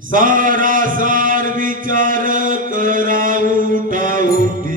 सारासार विचार करा उठाउठी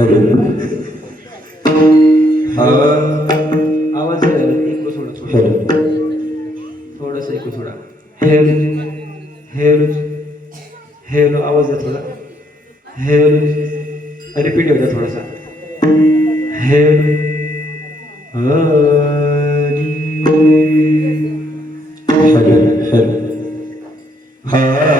हॅलो हा आवाज इकडं थोडं थोडं हॅलो थोडंसं इकडं थोडा हेल हेल हेल आवाज द्या थोडा हेल रिपीट होऊ द्या थोडासा हेल हरी हॅलो हॅलो हा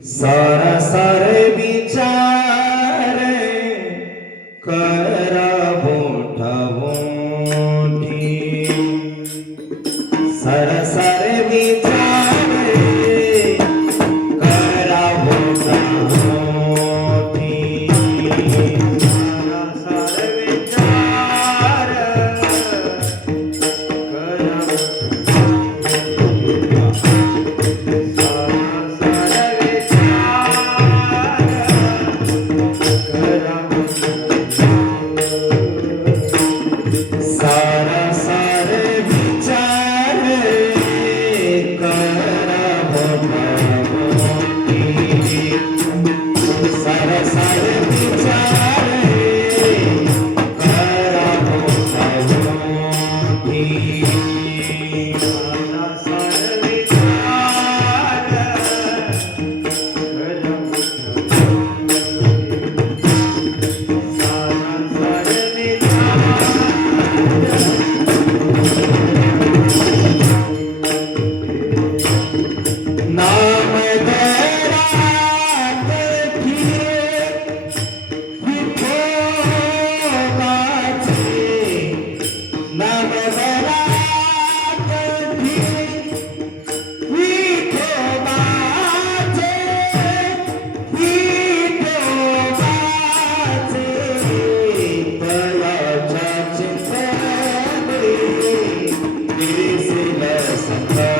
सारा सारे विचार करा मोठा मोठी सारा सारे विचार करा मोठा मोठी सारा सारे विचार करा सारा सारे विचार करा मोठी सारा सारे विचार करा मोठी सारा सारे विचार नाम दरात फिरे विठोबाचे नाम दरात फिरे विठोबाचे विठोबाचे तयाच्या चिंतने विरसिल सखा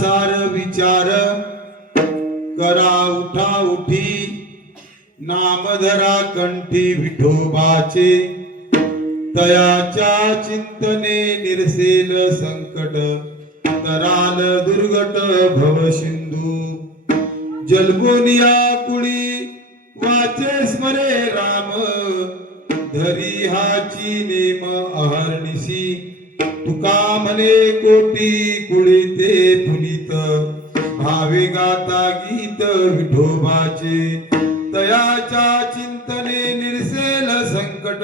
सार विचार करा उठा उठी नामधरा कंठी विठोबाचे तयाच्या चिंतने निरसेल संकट तराल दुर्गट भव सिंधू जलबोनिया कुळी वाचे स्मरे राम धरी हाची नेम अहर्निशी तुका म्हणे कोटी कुळीते पुनीत भावे गाता गीत विठोबाचे तयाच्या चिंतने निरसेल संकट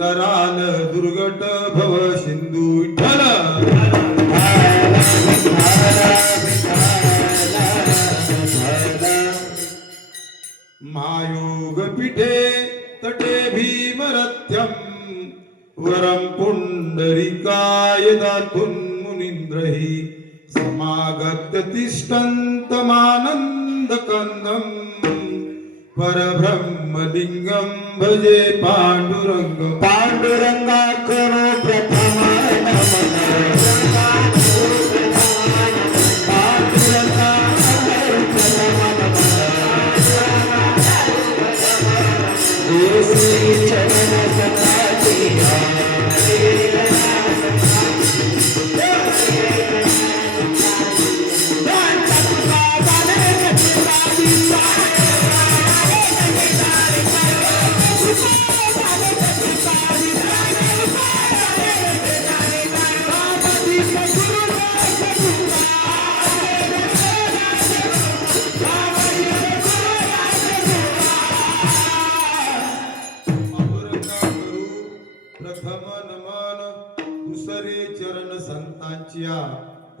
तराल दुर्गट भव सिंधू विठ्ठल महायोग पीठे तटे भीमरथ्यम वरम पुंडरीकाय दातुन मुनींद्रहि समागत्य तिष्ठन्तमानन्द कंदम परब्रह्मलिंगम भजे पांडुरंग पांडुरंगा करो प्रथम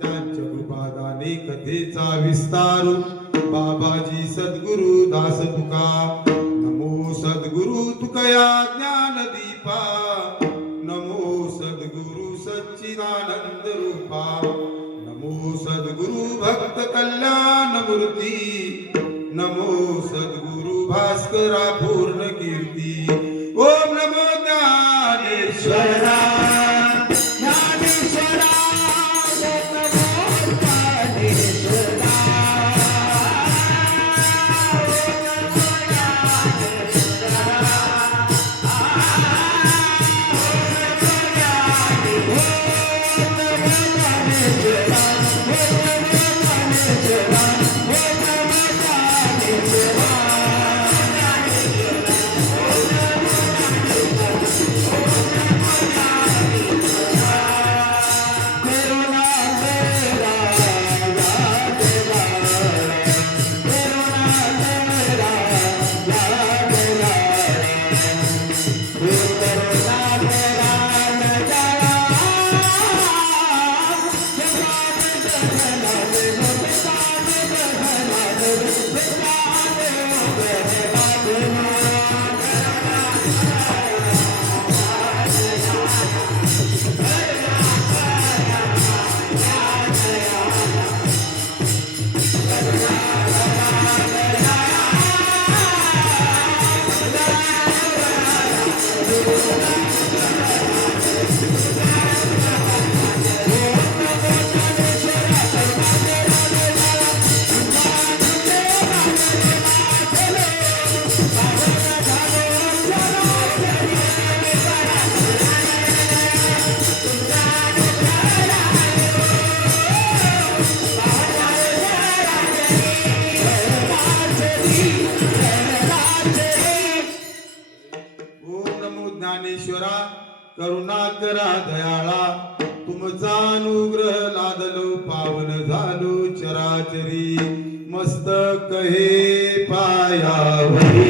त्यांच्या कृपादाने कथेचा विस्तार बाबाजी सद्गुरु दास तुका नमो सद्गुरु तुकया ज्ञान दीपा नमो सद्गुरु सच्चिदानंद रूपा नमो सद्गुरु भक्त कल्याण मूर्ती नमो सद्गुरु भास्करा पूर्ण कीर्ती ओम नमो ज्ञानेश्वरा ज्ञानेश्वरा नमो ज्ञानेश्वरा ओम नमो ज्ञानेश्वरा करुणाकरा दयाळा तुमचा अनुग्रह लादलो पावन झालो चराचरी मस्तक हे पायावरी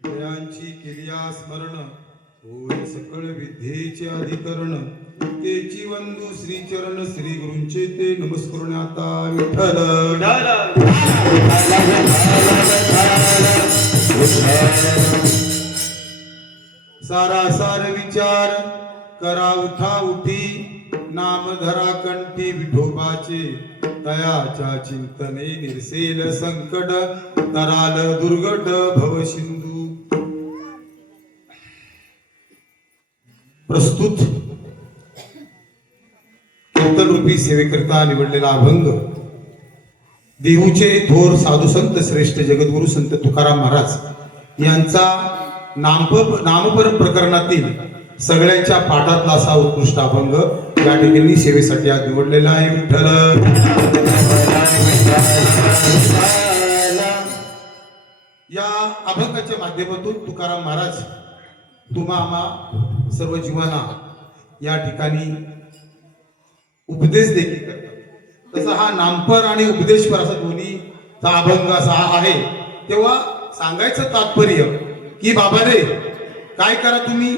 जयांची केलिया स्मरण होय सकळ विद्येचे अधिकरण तेची वंदू श्री चरण श्री गुरूंचे ते नमस्करून आता विठ्ठल सारा सार विचार करा उठा उठी नाम धरा कंठी विठोबाचे तयाच्या चिंतने निरसेल संकट तराल दुर्गट भव सिंधू प्रस्तुत कीर्तन रूपी सेवेकरता निवडलेला अभंग देहूचे थोर साधू संत श्रेष्ठ जगद्गुरु संत तुकाराम महाराज यांचा नामपर प्रकरणातील सगळ्यांच्या पाठातला असा उत्कृष्ट अभंग या ठिकाणी सेवेसाठी आज निवडलेला आहे विठ्ठल या अभंगाच्या माध्यमातून तुकाराम महाराज तुम्हा आम्हा सर्व जीवांना या ठिकाणी उपदेश देखील करतात तसा हा नामपर आणि उपदेशपर असा दोन्हीचा अभंग असा आहे तेव्हा सांगायचं तात्पर्य की बाबा रे काय करा तुम्ही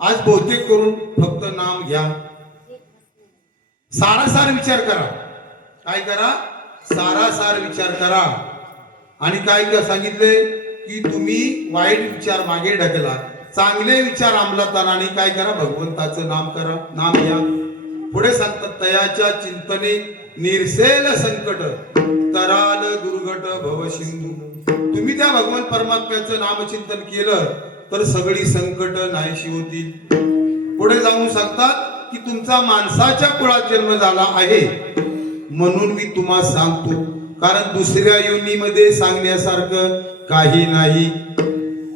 आज बहुतेक करून फक्त नाम घ्या सारासार विचार करा काय करा सारासार विचार करा आणि काय सांगितले की तुम्ही वाईट विचार मागे ढकला चांगले विचार अंमलात आणा आणि काय करा भगवंताचं नाम करा नाम घ्या पुढे सांगतात तयाच्या चिंतने निरसेल संकट तराल दुर्गट भव सिंधू तुम्ही त्या भगवान परमात्म्याचं नामचिंतन केलं तर सगळी संकट नाहीशी होतील. पुढे जाऊन सांगतात की तुमचा माणसाच्या कुळात जन्म झाला आहे म्हणून मी तुम्हाला सांगतो, कारण दुसऱ्या योनीमध्ये सांगण्यासारखं काही नाही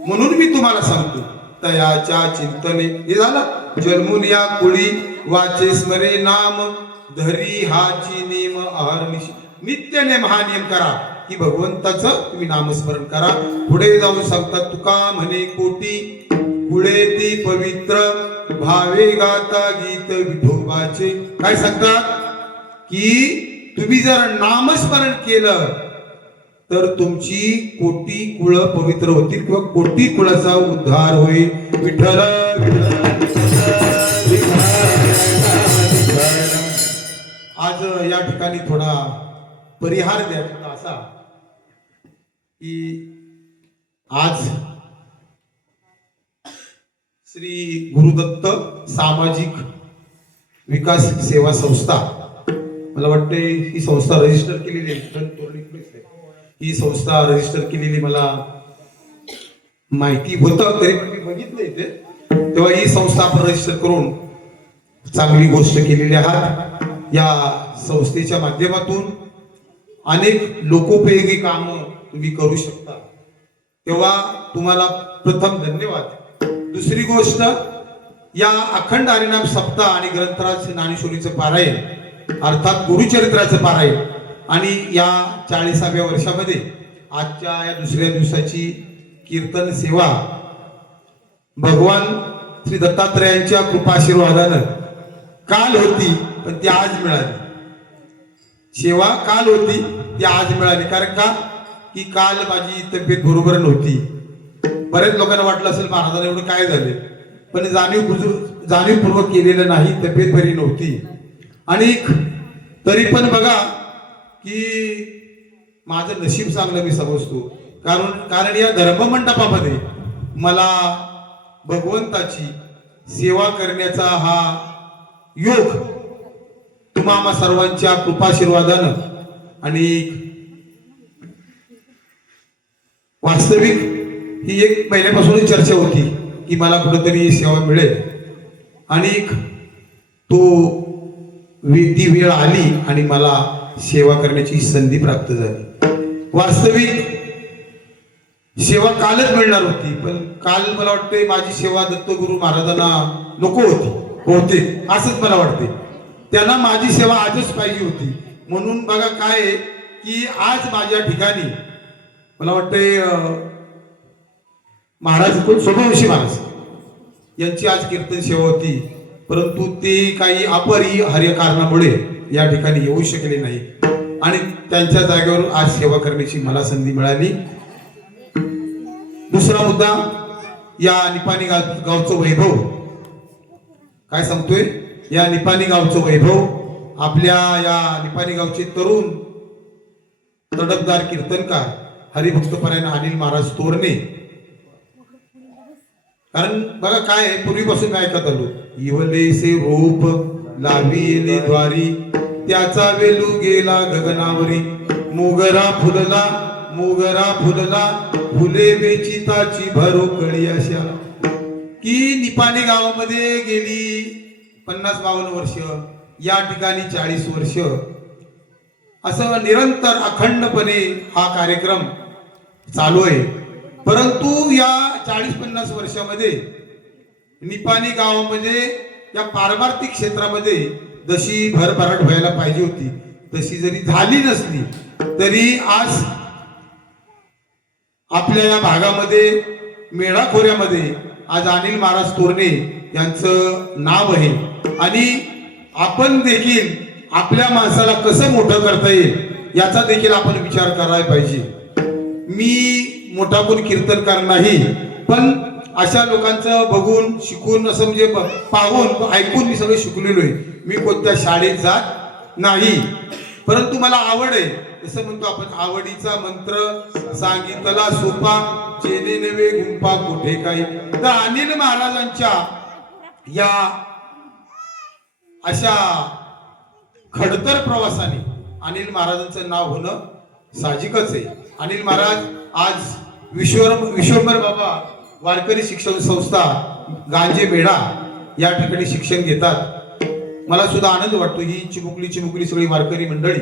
म्हणून मी तुम्हाला सांगतो. तयाच्या चिंतने हे झालं. जन्मून या कुळी वाचे स्मरे नाम, धरी हाची नेम अहर्निशी. नित्य नेम हा नियम करा की भगवंताचं तुम्ही नामस्मरण करा. पुढे जाऊन सांगतात तुका म्हणे कोटी कुळे ती पवित्र, भावे गाता गीत विठोबाचे. काय सांगतात की तुम्ही जर नामस्मरण केलं तर तुमची कोटी कुळ पवित्र होतील किंवा कोटी कुळाचा उद्धार होईल. विठ्ठल आज या ठिकाणी थोडा परिहार द्यायचा असा की आज श्री गुरुदत्त सामाजिक विकास सेवा संस्था, मला वाटते ही संस्था रजिस्टर केलेली आहे. ही संस्था रजिस्टर केलेली मला माहिती होतं, तरी पण मी बघितलंय ते. तेव्हा ही संस्था आपण रजिस्टर करून चांगली गोष्ट केलेली आहात. या संस्थेच्या माध्यमातून अनेक लोकोपयोगी कामं तुम्ही करू शकता, तेव्हा तुम्हाला प्रथम धन्यवाद. दुसरी गोष्ट, या अखंड हरिनाम सप्ताह आणि ग्रंथराज ज्ञानेश्वरीचं पारायण अर्थात गुरुचरित्राचं पारायण आणि या 40व्या वर्षामध्ये आजच्या या दुसऱ्या दिवसाची कीर्तन सेवा भगवान श्री दत्तात्रयांच्या कृपाशीर्वादानं काल होती पण ती आज मिळाली. सेवा काल होती ती आज मिळाली. कारण का की काल माझी तब्येत बरोबर नव्हती. बरेच लोकांना वाटलं असेल महाराजांना एवढं काय झाले, पण जाणीवपूर्वक केलेलं नाही, तब्येत बरी नव्हती. आणि तरी पण बघा की माझं नशीब चांगलं मी समजतो, कारण या धर्ममंडपामध्ये मला भगवंताची सेवा करण्याचा हा योग तुम्हा सर्वांच्या कृपाशीर्वादानं आणि वास्तविक ही 1 महिन्यापासून चर्चा होती की मला कुठेतरी सेवा मिळेल आणि तो ती वेळ आली आणि मला सेवा करण्याची संधी प्राप्त झाली. वास्तविक सेवा कालच मिळणार होती, पण काल मला वाटते माझी सेवा दत्तगुरु महाराजांना नको होती बहुतेक, असंच मला वाटते. त्यांना माझी सेवा आजच पाहिजे होती. म्हणून बघा काय आहे की आज माझ्या ठिकाणी मला वाटते महाराज कोण स्वभावशी महाराज यांची आज कीर्तन सेवा होती, परंतु ते काही अपरिहार्य कारणामुळे या ठिकाणी येऊ शकले नाही आणि त्यांच्या जागेवर आज सेवा करण्याची मला संधी मिळाली. दुसरा मुद्दा, या निपाणी गावचं वैभव काय सांगतोय. या निपाणी गावचं वैभव आपल्या या निपाणी गावचे तरुण तडफदार कीर्तनकार हरिभक्तपरायण अनिल महाराज तोरणे. कारण बघा काय पूर्वीपासून मी ऐकत आलो, इवलेसे रूप लाविले द्वारी, त्याचा वेलू गेला गगनावरी, मोगरा फुलला फुले वेचिताची भरोकळी अशा. की निपाणी गावामध्ये गेली 50-52 वर्ष, या ठिकाणी 40 वर्ष असं निरंतर अखंडपणे हा कार्यक्रम चालू आहे. परंतु या 40-50 वर्षामध्ये निपाणी गावामध्ये या पारमार्थिक क्षेत्रामध्ये जशी भरभराट व्हायला पाहिजे होती तशी जरी झाली नसली तरी आज आपल्या या भागामध्ये मेढाखोऱ्यामध्ये आज अनिल महाराज तोरणे यांचं नाव आहे आणि आपण देखील आपल्या माणसाला कसं मोठं करता येईल याचा देखील आपण विचार करायला पाहिजे. मी मोठा कोण कीर्तनकार नाही, पण अशा लोकांचं बघून शिकून असं म्हणजे पाहून ऐकून मी सगळं शिकलेलो आहे. मी कोणत्या शाळेत जात नाही, परंतु मला आवड आहे. जसं म्हणतो आपण, आवडीचा मंत्र सांगितला सोपा, चेने नवे गुंपा कुठे काही. तर अनिल महाराजांच्या या अशा खडतर प्रवासाने अनिल महाराजांचं नाव होणं साहजिकच आहे. अनिल महाराज आज विश्वंभर बाबा वारकरी शिक्षण संस्था गांजे बेडा या ठिकाणी शिक्षण घेतात. मला सुद्धा आनंद वाटतो. ही चिमुकली सगळी वारकरी मंडळी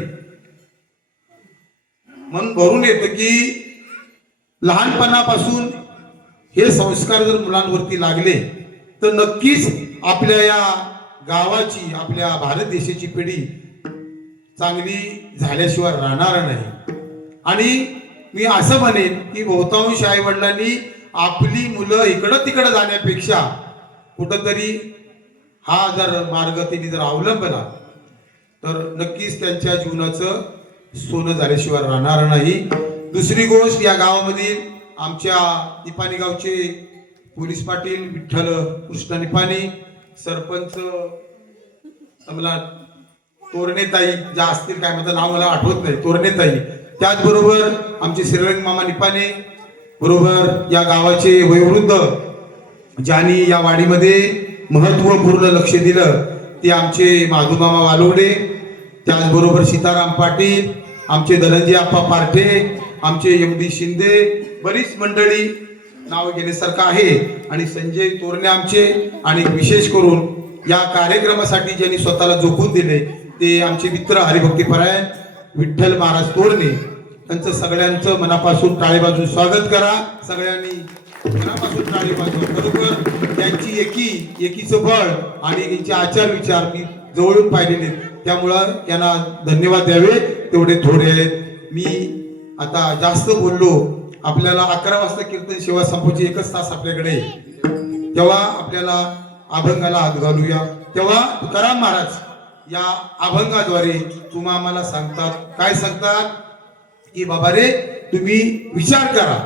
मन भरून येतं की लहानपणापासून हे संस्कार जर मुलांवरती लागले तर नक्कीच आपल्या या गावाची, आपल्या भारत देशाची पिढी चांगली झाल्याशिवाय राहणार नाही. आणि मी असं म्हणेन की बहुतांश आई वडिलांनी आपली मुलं इकडं तिकडं जाण्यापेक्षा कुठंतरी हा जर मार्ग त्यांनी जर अवलंबला तर नक्कीच त्यांच्या जीवनाचं सोनं झाल्याशिवाय राहणार नाही. दुसरी गोष्ट, या गावामधील आमच्या निपाणी गावचे पोलीस पाटील विठ्ठल कृष्ण निपाणी, सरपंच मला तोरणेताई ज्या असतील, काय माझं नाव मला आठवत नाही, तोरणेताई, त्याचबरोबर आमचे श्रीरंग मामा निपाणे, बरोबर या गावाचे वयोवृद्ध ज्यांनी या वाडीमध्ये महत्वपूर्ण लक्ष दिलं ते आमचे माधुमामा वालोडे, त्याचबरोबर सीताराम पाटील, आमचे धनंजय आप्पा पार्ठे, आमचे एम.डी. शिंदे, बरीच मंडळी नाव घेण्यासारखं आहे. आणि संजय तोरणे आमचे, आणि विशेष करून या कार्यक्रमासाठी ज्यांनी स्वतःला झोकून दिले ते आमचे मित्र हरिभक्तीपरायण विठ्ठल महाराज तोरणे. त्यांचं सगळ्यांचं मनापासून टाळी वाजवून स्वागत करा. सगळ्यांनी मनापासून टाळी वाजवून. बरोबर त्यांची एकीचं बळ आणि यांचे आचार विचार मी जवळून पाहिलेले, त्यामुळं त्यांना धन्यवाद द्यावे. तेवढे थोडे आहेत. मी आता जास्त बोललो. आपल्याला 11 वाजता कीर्तन सेवा संपायची, 1 तास आपल्याकडे, तेव्हा आपल्याला अभंगाला हात घालूया. तेव्हा तुकाराम महाराज या अभंगाद्वारे तुम्हा आम्हाला सांगतात, काय सांगतात की बाबा रे तुम्ही विचार करा.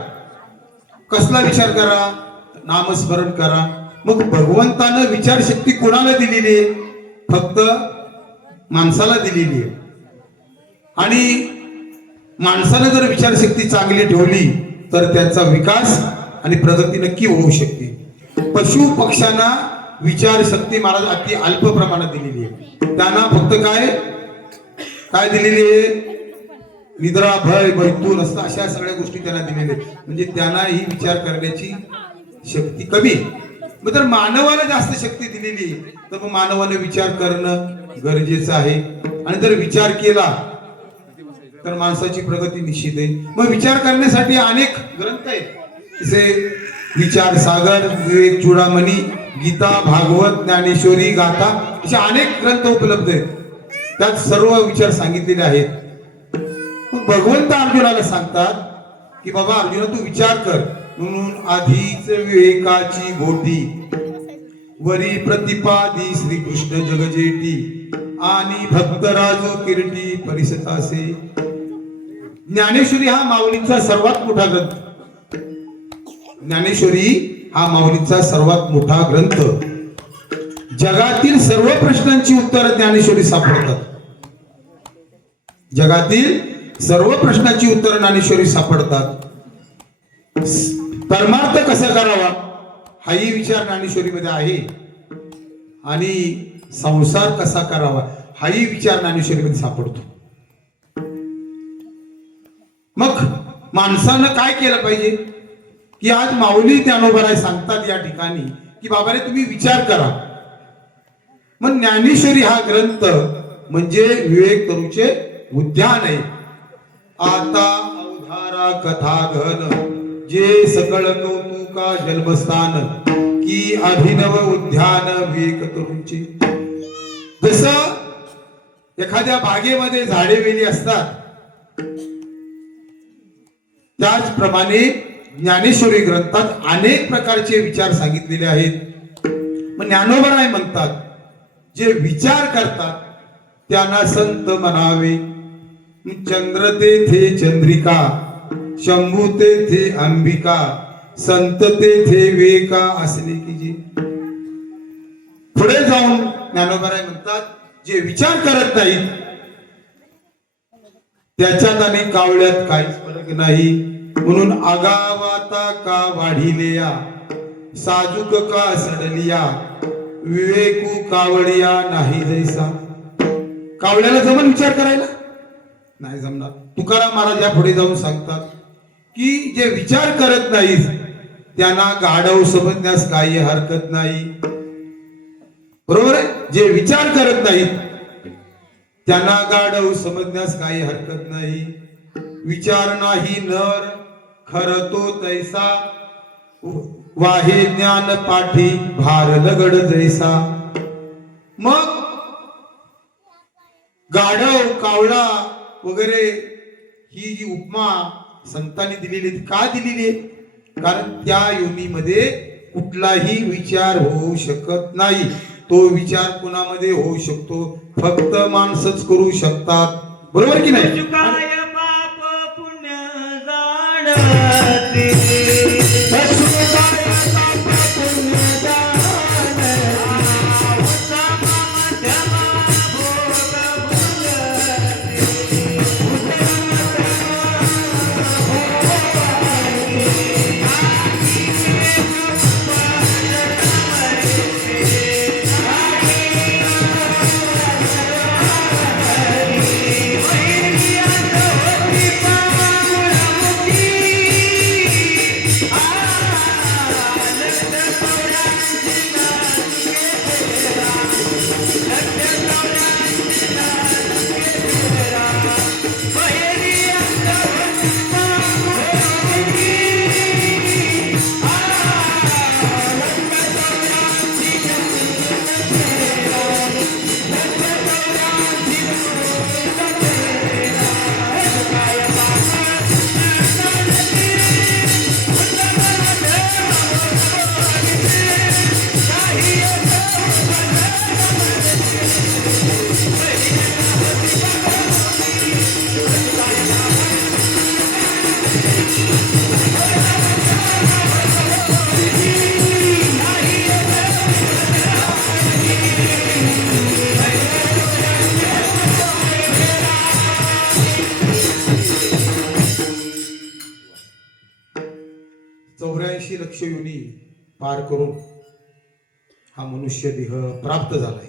कसला विचार करा? नामस्मरण करा. मग भगवंतानं विचारशक्ती कोणाला दिलेली आहे? फक्त माणसाला दिलेली आहे. आणि माणसानं जर विचारशक्ती चांगली ठेवली तर त्यांचा विकास आणि प्रगती नक्की होऊ शकते. पशु पक्ष्यांना विचारशक्ती महाराज अति अल्प प्रमाणात दिलेली आहे. त्यांना फक्त काय दिलेली आहे? निद्रा, भय, मैथून असं अशा सगळ्या गोष्टी त्यांना दिलेल्या आहेत. म्हणजे त्यांना ही विचार करण्याची शक्ती कमी. मग जर मानवाला जास्त शक्ती दिलेली तर मग मानवाने विचार करणं गरजेचं आहे. आणि जर विचार केला तर माणसाची प्रगती निश्चित आहे. मग विचार करण्यासाठी अनेक ग्रंथ आहेत, जसे विचार सागर, विवेक चूडामणी, गीता, भागवत, ज्ञानेश्वरी, गाथा, असे अनेक ग्रंथ उपलब्ध आहेत. त्यात सर्व विचार सांगितलेले आहेत. मग भगवंत अर्जुनाला सांगतात की बाबा अर्जुना तू विचार कर. म्हणून आधीच विवेकाची गोटी वरी प्रतिपादी श्रीकृष्ण जगजेटी आणि भक्तराजो किरटी परिसतासे. ज्ञानेश्वरी हा माऊलींचा सर्वात मोठा ग्रंथ. ज्ञानेश्वरी हा माऊलींचा सर्वात मोठा ग्रंथ. जगातील सर्व प्रश्नांची उत्तरं ज्ञानेश्वरी सापडतात. जगातील सर्व प्रश्नांची उत्तरं ज्ञानेश्वरी सापडतात. परमार्थ कसा करावा हाही विचार ज्ञानेश्वरीमध्ये आहे. आणि संसार कसा करावा हाही विचार ज्ञानेश्वरीमध्ये सापडतो. मग माणसानं काय केलं पाहिजे की आज माऊली ज्ञानोबराय सांगतात या ठिकाणी की बाबा रे तुम्ही विचार करा. मग ज्ञानेश्वरी हा ग्रंथ म्हणजे विवेक तरुचे उद्यान आहे. आता अवधारा कथा घन जे सकळ कौतुका जन्मस्थान की अभिनव उद्यान विवेक तरुंचे. जसं एखाद्या बागेमध्ये झाडे वेली असतात त्याचप्रमाणे ज्ञानेश्वरी ग्रंथात अनेक प्रकारचे विचार सांगितलेले आहेत. मग ज्ञानोबराय म्हणतात जे विचार करतात त्यांना संत म्हणावे. चंद्र तेथे चंद्रिका, शंभू तेथे अंबिका, संत तेथे विवेका असले की जे. पुढे जाऊन ज्ञानोबराय म्हणतात जे विचार करत नाहीत त्याच्यात आणि कावळ्यात काहीच फरक नाही. म्हणून आगावाता का वाढिलेया, साजूक का सडलिया, विवेकू कावडिया नाही जैसा. कावळ्याला जमन विचार करायला? नाही जमणार. तुकाराम महाराज या पुढे जाऊन सांगतात की जे विचार करत नाहीत त्यांना गाढव समजण्यास काही हरकत नाही. बरोबर आहे. जे विचार करत नाहीत त्यांना गाढव समजण्यास काही हरकत नाही. विचार नाही नर खर तो तैसा, वाहे ज्ञान पाठी भार दगड जैसा. मग गाढव कावळा वगैरे ही जी उपमा संतांनी दिलेली ती का दिलेली आहे? कारण त्या योनीमध्ये कुठलाही विचार होऊ शकत नाही. तो विचार कुणामध्ये होऊ शकतो? फक्त माणसंच करू शकतात. बरोबर की नाही? काय पाप पुण्य जाणते, लक्ष योनी पार करून हा मनुष्य देह प्राप्त झालाय.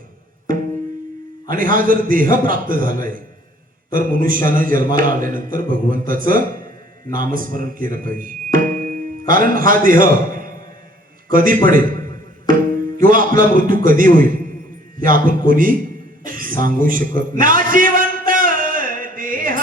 आणि हा जर देह प्राप्त झालाय तर मनुष्यानं जन्माला आल्यानंतर भगवंताचं नामस्मरण केलं पाहिजे. कारण हा देह कधी पडेल किंवा आपला मृत्यू कधी होईल हे आपण कोणी सांगू शकत नाही. नाशिवंत देह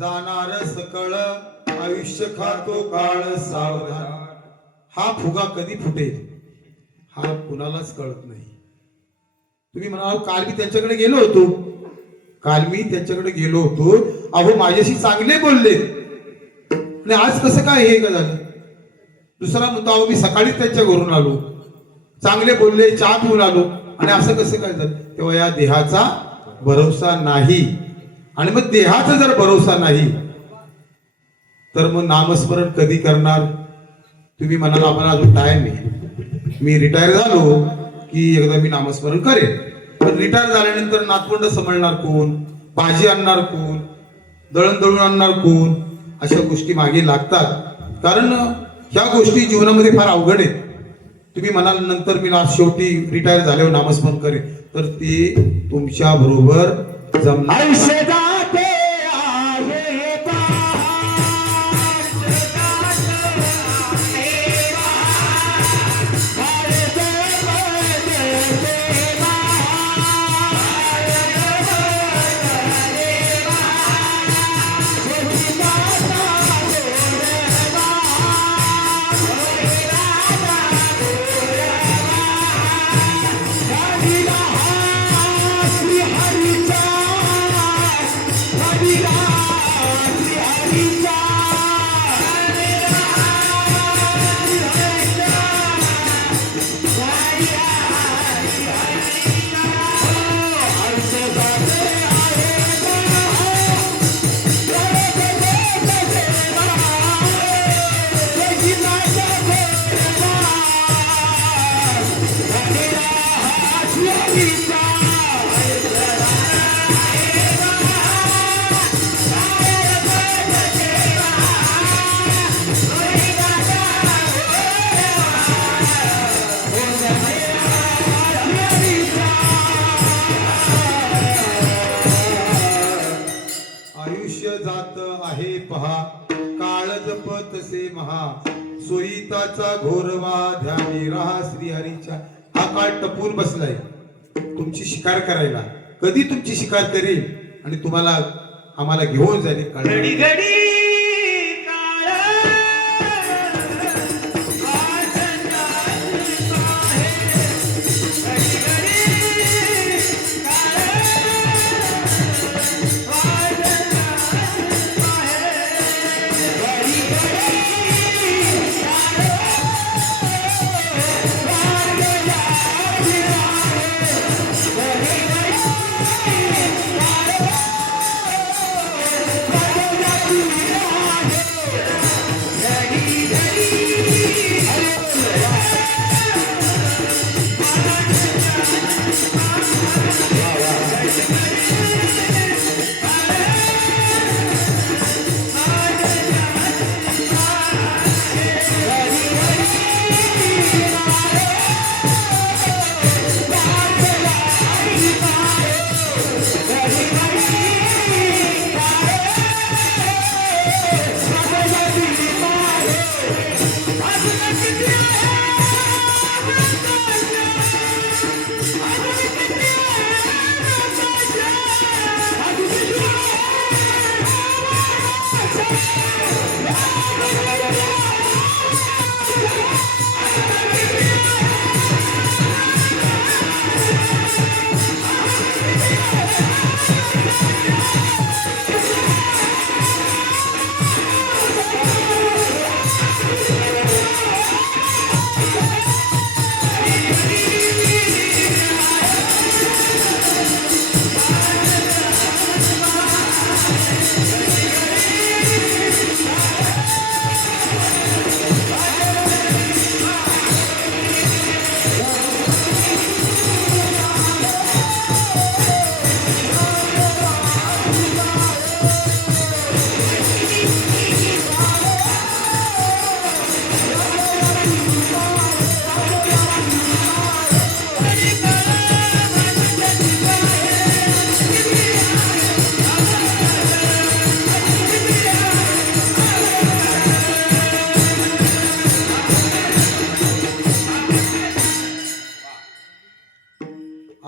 जाणार सकळ आयुष्य खातो काळ सावधान. हा फुगा कधी फुटेल हा कुणालाच कळत नाही. तुम्ही म्हणाल काल मी त्यांच्याकडे गेलो होतो, काल मी त्यांच्याकडे गेलो होतो, अहो माझ्याशी चांगले बोलले आणि आज कसं काय हे का झालं. दुसरा म्हणतो अहो मी सकाळीच त्यांच्या घरून आलो, चांगले बोलले, चहा पिऊन आलो आणि असं कसं काय झालं. तेव्हा या देहाचा भरोसा नाही. आणि मग देहाचा जर भरोसा नाही तर मग नामस्मरण कधी करणार. तुम्ही म्हणाल आम्हाला अजून टाइम आहे, मी रिटायर झालो की एकदा मी नामस्मरण करेन. पण रिटायर झाल्यानंतर नातवंड सांभाळणार कोण, भाजी आणणार कोण, दळण आणणार कोण, अशा गोष्टी मागे लागतात. कारण ह्या गोष्टी जीवनामध्ये फार अवघड आहेत. तुम्ही म्हणाल नंतर मी शेवटी रिटायर झाल्यावर नामस्मरण करेन, तर ते तुमच्या बरोबर जमणार. आयुष्य जाते आहे पहाट, आयुष्य जात आहे पहा, काळ जपतसे महा, सोयीताचा घोरवा ध्यानी राहा श्रीहरीच्या. हा काळ टपून बसलाय तुमची शिकार करायला. कधी तुमची शिकार करेल आणि तुम्हाला आम्हाला घेऊन जाईल घडी काळ. घडी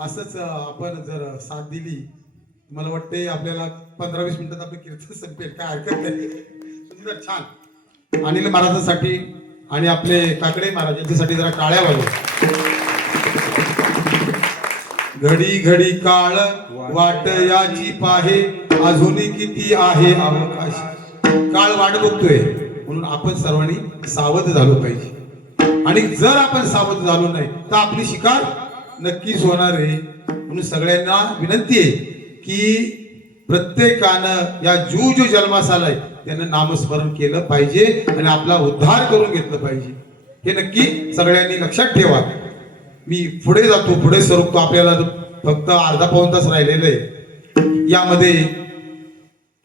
असंच आपण जर साथ दिली, मला वाटते आपल्याला 15-20 मिनिटात आपलं कीर्तन संपेल. काय हरकत नाही. सुंदर, छान. अनिल महाराजांसाठी आणि आपले काकडे महाराज यांच्यासाठी जरा टाळ्या वाजवा. घडी घडी काळ वाट याची पाहे अजून किती आहे अवकाश. काळ वाट बघतोय म्हणून आपण सर्वांनी सावध झालो पाहिजे. आणि जर आपण सावध झालो नाही तर आपली शिकार नक्कीच होणार आहे. म्हणून सगळ्यांना विनंती आहे की प्रत्येकानं या जो जन्मास आलाय त्यानं नामस्मरण केलं पाहिजे आणि आपला उद्धार करून घेतलं पाहिजे. हे नक्की सगळ्यांनी लक्षात ठेवा. मी पुढे जातो, पुढे सरकतो. आपल्याला फक्त अर्धा पाऊण तास राहिलेलं आहे यामध्ये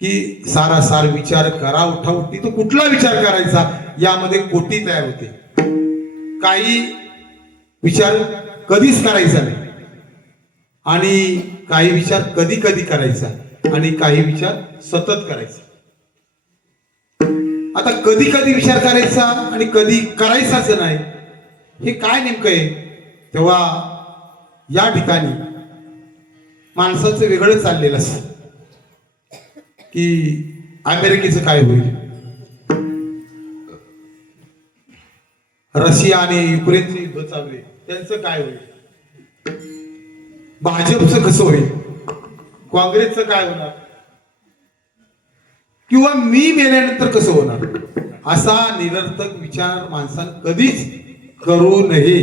की सारासार विचार करा उठा उठी. तो कुठला विचार करायचा यामध्ये कोटी तयार होते. काही विचार कधीच करायचा नाही आणि काही विचार कधी कधी करायचा आणि काही विचार सतत करायचा. आता कधी कधी विचार करायचा आणि कधी करायचाच नाही हे काय नेमकं आहे. तेव्हा या ठिकाणी माणसाचं वेगळं चाललेलं असतं की अमेरिकेचं काय होईल, रशिया आणि युक्रेनचे युद्ध चालू आहे त्यांचं काय होईल, भाजपचं कसं होईल, काँग्रेसचं काय होणार किंवा मी मेल्यानंतर कसं होणार. असा निरर्थक विचार माणसानं कधीच करू नये.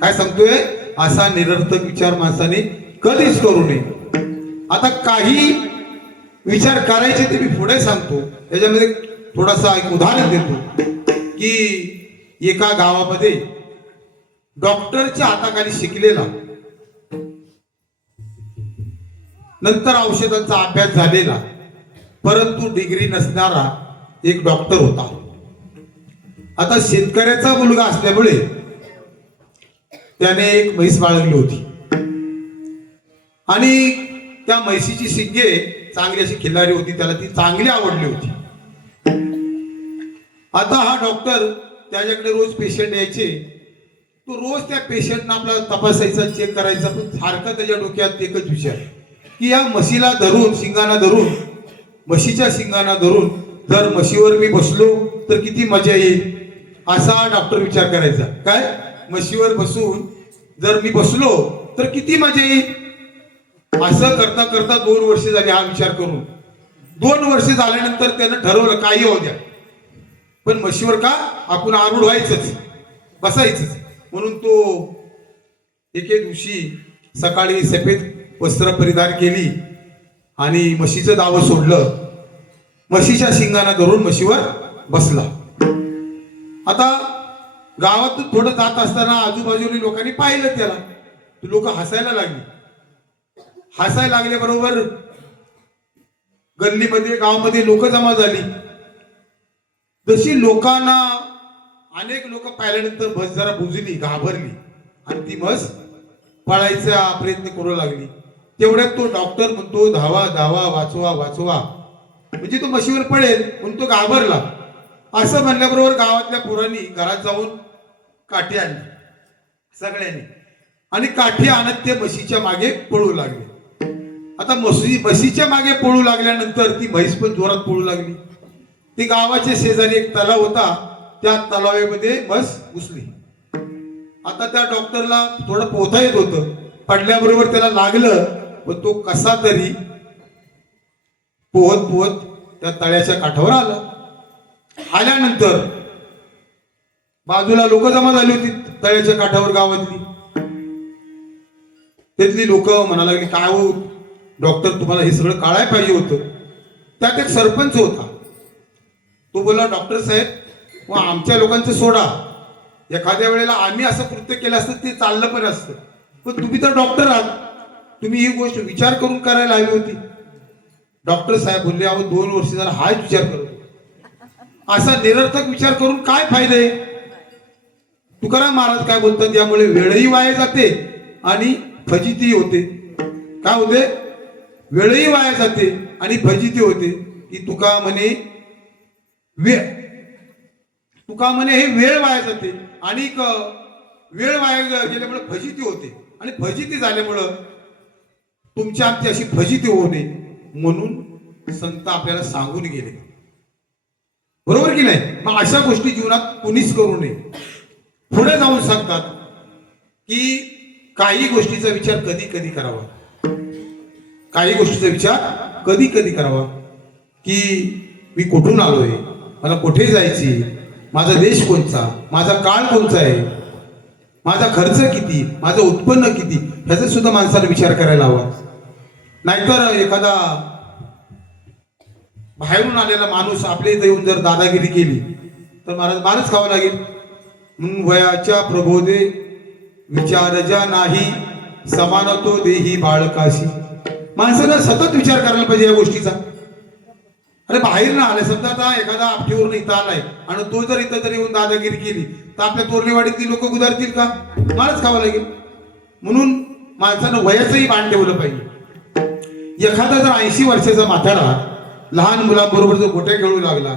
काय सांगतोय, असा निरर्थक विचार माणसाने कधीच करू नये. आता काही विचार करायचे ते मी पुढे सांगतो. त्याच्यामध्ये थोडासा एक उदाहरण देतो की एका गावामध्ये डॉक्टरच्या हाताखाली शिकलेला, नंतर औषधांचा अभ्यास झालेला, परंतु डिग्री नसणारा एक डॉक्टर होता. आता शेतकऱ्याचा मुलगा असल्यामुळे त्याने एक म्हैस बाळगली होती आणि त्या म्हैसीची शिंगे चांगली अशी खिल्लारी होती, त्याला ती चांगली आवडली होती. आता हा डॉक्टर त्याच्याकडे रोज पेशंट यायचे. तो रोज त्या पेशंटना आपला तपासायचा, चेक करायचा, पण सारखा त्याच्या डोक्यात एकच विचार की या म्हशीला धरून, शिंगाना धरून, म्हशीच्या शिंगाना धरून जर म्हशीवर मी बसलो तर किती मजा येईल असा डॉक्टर विचार करायचा. काय, म्हशीवर बसून जर मी बसलो तर किती मजा येईल. असं करता करता 2 वर्ष झाली हा विचार करून. 2 वर्ष झाल्यानंतर त्यानं ठरवलं काही होऊ द्या पण म्हशीवर का आपण आरूढ व्हायचंच, बसायचंच. म्हणून तो एके दिवशी सकाळी सफेद वस्त्र परिधान केली आणि म्हशीचं दावं सोडलं, म्हशीच्या शिंगाना धरून म्हशीवर बसला. आता गावातून थोडं जात असताना आजूबाजूने लोकांनी पाहिलं त्याला. लोक हसायला लागली. हसायला लागल्याबरोबर गल्लीमध्ये, गावामध्ये लोक जमा झाली. जशी लोकांना अनेक लोक पाहिल्यानंतर म्हस जरा बुजली, घाबरली आणि ती म्हस पळायचा प्रयत्न करू लागली. तेवढ्यात तो डॉक्टर म्हणतो, धावा धावा, वाचवा वाचवा, म्हणजे तो म्हशीवर पडेल म्हणून तो घाबरला. असं म्हणल्याबरोबर गावातल्या पोरांनी घरात जाऊन काठी आणली सगळ्यांनी आणि काठी आणत ते म्हशीच्या मागे पळू लागले. आता म्हशीच्या मागे पळू लागल्यानंतर ती म्हैस पण जोरात पळू लागली. ती गावाच्या शेजारी एक तलाव होता, त्या तलावामध्ये म्हस घुसली. आता त्या डॉक्टरला थोडं पोहता येत होतं. पडल्याबरोबर त्याला लागलं पण तो कसा तरी पोहत पोहत त्या तळ्याच्या काठावर आला. आल्यानंतर बाजूला लोक जमा झाली होती तळ्याच्या काठावर गावातली. तिथली लोक म्हणा लागली, काय हो डॉक्टर, तुम्हाला हे सगळं काढायला पाहिजे होतं. त्यात एक सरपंच होता. तो बोला, डॉक्टर साहेब व आमच्या लोकांचं सोडा, एखाद्या वेळेला आम्ही असं कृत्य केलं असतं ते चाललं पण असतं, पण तुम्ही तर डॉक्टर आहात, तुम्ही ही गोष्ट विचार करून करायला हवी होती. डॉक्टर साहेब बोलले, अहो 2 वर्ष झाला हाच विचार करतो. असा निरर्थक विचार करून काय फायदा आहे. तुकाराम महाराज काय बोलतात, यामुळे वेळही वाया जाते आणि फजिती होते. काय होते, वेळही वाया जाते आणि फजिती होते. की तुका म्हणे हे वेळ वाया जाते आणि वेळ वाया गेल्यामुळे फजिती होते आणि फजिती झाल्यामुळं तुमच्या आमची अशी फजिती होऊ नये म्हणून संत आपल्याला सांगून गेले. बरोबर की नाही? मग अशा गोष्टी जीवनात कुणीच करू नये. पुढे जाऊन सांगतात की काही गोष्टीचा विचार कधी कधी करावा. काही गोष्टीचा विचार कधी कधी करावा की मी कुठून आलोय, मला कुठे जायचे, माझा देश कोणता, माझा काळ कोणता आहे, माझा खर्च किती, माझं उत्पन्न किती, ह्याचा सुद्धा माणसाला विचार करायला हवा. नाहीतर एखादा बाहेरून आलेला माणूस आपल्या इथे येऊन जर दादागिरी केली तर मारच खावा लागेल. म्हणून वयाच्या प्रबोधे विचार ज्या नाही, समान तो देही बाळकाशी. माणसाला सतत विचार करायला पाहिजे या गोष्टीचा. अरे बाहेर ना आले, समजा आता एखादा आपटीवरून इथं आलाय आणि तो जर इथं जर येऊन दादागिरी केली तर आपल्या तोरलेवाडीतली लोक गुदारतील का? मारच खावा लागेल. म्हणून माणसानं वयाचंही भान ठेवलं पाहिजे. एखादा जर 80 वर्षाचा म्हातारा लहान मुलांबरोबर जर गोट्या खेळू लागला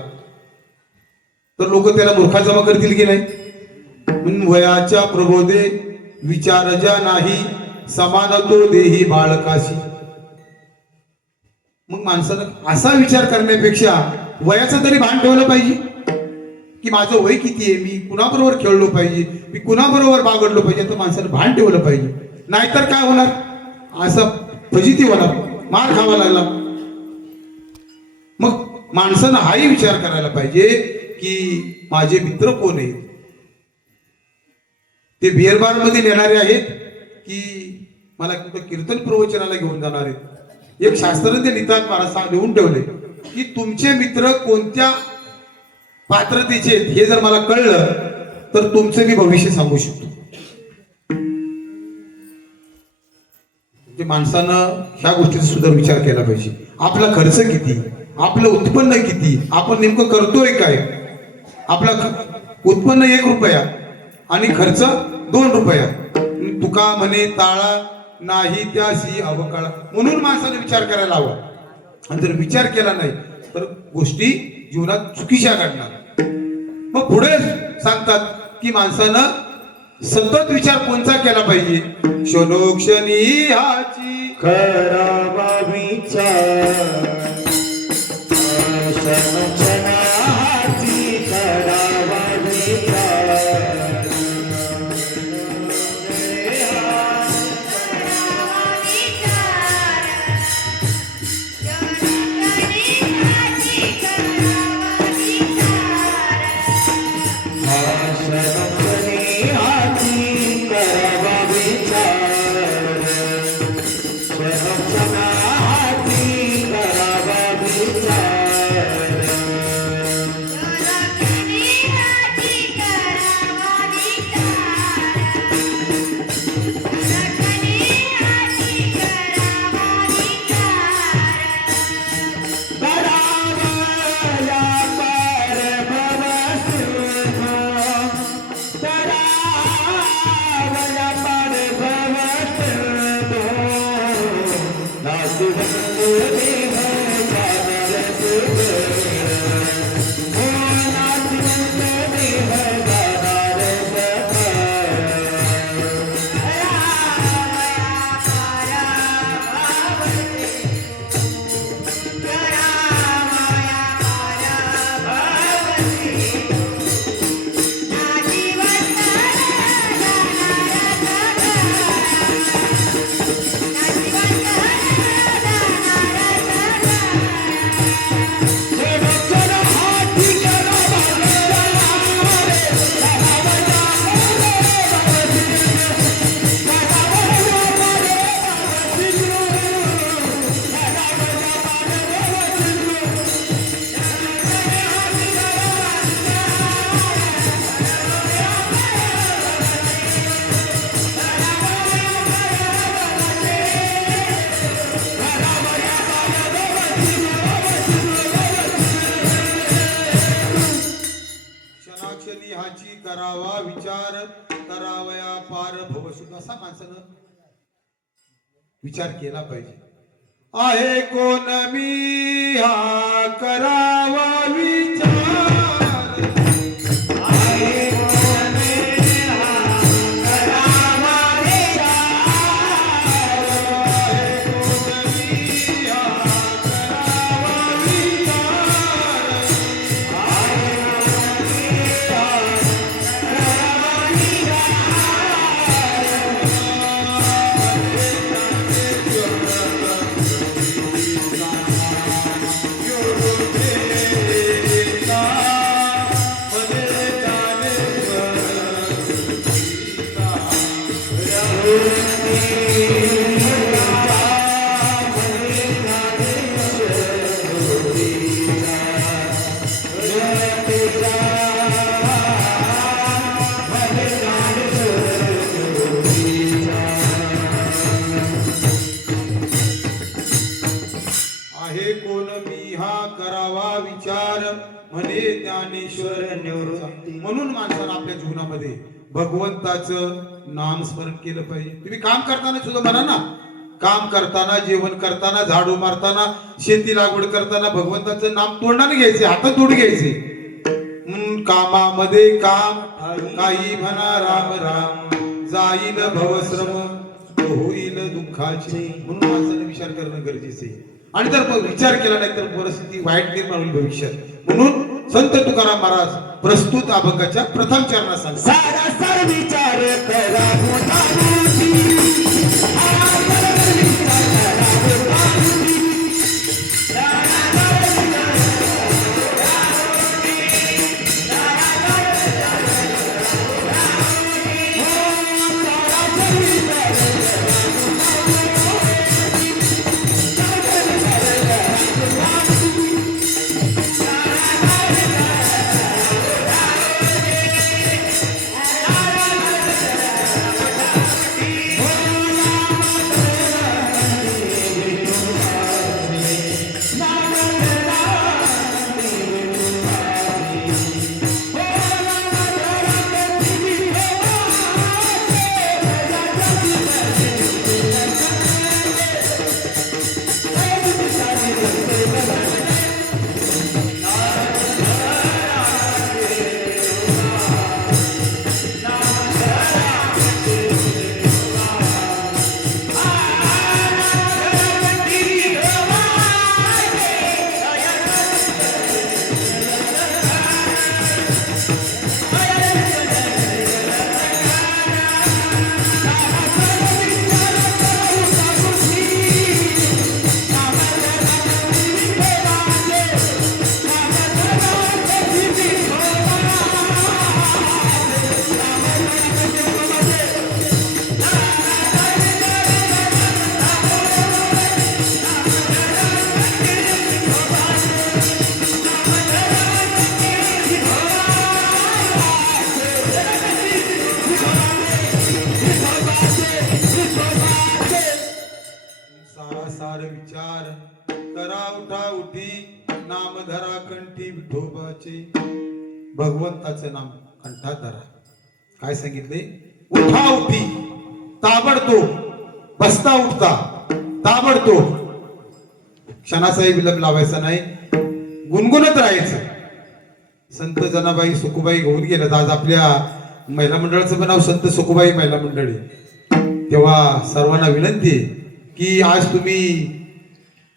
तर लोक त्याला मूर्खा जमा करतील की नाही? म्हणून वयाच्या प्रबोधे विचार ज्या नाही, समान तो देही बाळकाशी. मग माणसानं असा विचार करण्यापेक्षा वयाचं तरी भान ठेवलं पाहिजे की माझं वय किती आहे, मी कुणाबरोबर खेळलो पाहिजे, मी कुणाबरोबर बागडलो पाहिजे, तर माणसानं भान ठेवलं पाहिजे. नाहीतर काय होणार? असं फजिती होणार, मार खावा लागला. मग माणसानं हाही विचार करायला पाहिजे की माझे मित्र कोण आहेत, ते बिअर बार मध्ये नेणारे आहेत की मला कुठं कीर्तन प्रवचनाला घेऊन जाणार आहेत. एक शास्त्रज्ञ लिहितात, मला लिहून ठेवले की तुमचे मित्र कोणत्या पात्रतेचे आहेत हे जर मला कळलं तर तुमचं मी भविष्य सांगू शकतो. म्हणजे माणसानं ह्या गोष्टीचा सुद्धा विचार केला पाहिजे. आपला खर्च किती, आपलं उत्पन्न किती, आपण नेमकं करतोय काय. आपलं उत्पन्न 1 रुपया आणि खर्च 2 रुपया. तुका म्हणे ताळा नाही त्याशी अवकाळा. म्हणून माणसाने विचार करायला हवा. आणि जर विचार केला नाही तर गोष्टी जीवनात चुकीच्या घडणार. मग पुढे सांगतात की माणसानं सतत विचार कोणता केला पाहिजे? क्षणोक्षणी ह्याची करावा विचार, क्षणोक्षणाची करावा विचार. करावा विचार, करावया पार भवशुद्ध. असा माणसानं विचार केला पाहिजे. आहे कोण मी हा करावा विचार, आहे कोण मी हा करावा विचार, आहे कोण मी हा करावा विचार, आहे आहे कोण मी हा करावा विचार म्हणे ज्ञानेश्वर निवृत्ती. म्हणून माणसानं आपल्या जीवनामध्ये भगवंताचं नाम स्मरण केलं पाहिजे. तुम्ही काम करताना सुद्धा म्हणा ना, काम करताना, जेवण करताना, झाडू मारताना, शेती लागवड करताना भगवंताचं नाम तोंडाने घ्यायचे, हातात तोंड घ्यायचे. कामामध्ये काम काही म्हणा राम राम, जाईल भवश्रम होईल दुःखाचे. म्हणून माणसाने विचार करणं गरजेचे आहे. आणि जर विचार केला नाही तर परिस्थिती वाईट निर्माण होईल भविष्यात. म्हणून संत तुकाराम महाराज प्रस्तुत अभंगाच्या प्रथम चरणात सांगतात, सारासार विचार करा मोठा मोठी. सारासार विचार करा उठा उठी, नाम धरा कंठी विठोबाचे. भगवंताचं नाम कंठात धरा. काय सांगितले? उठा उठी, ताबडतोब, बसता उठता, ताबडतोब. क्षणाचाही विलंब लावायचा नाही, गुणगुणत राहायचं. संत जनाबाई सुखुबाई होऊन गेल्यात. आज आपल्या महिला मंडळाचं पण नाव संत सुखुबाई महिला मंडळी. तेव्हा सर्वांना विनंती आहे की आज तुम्ही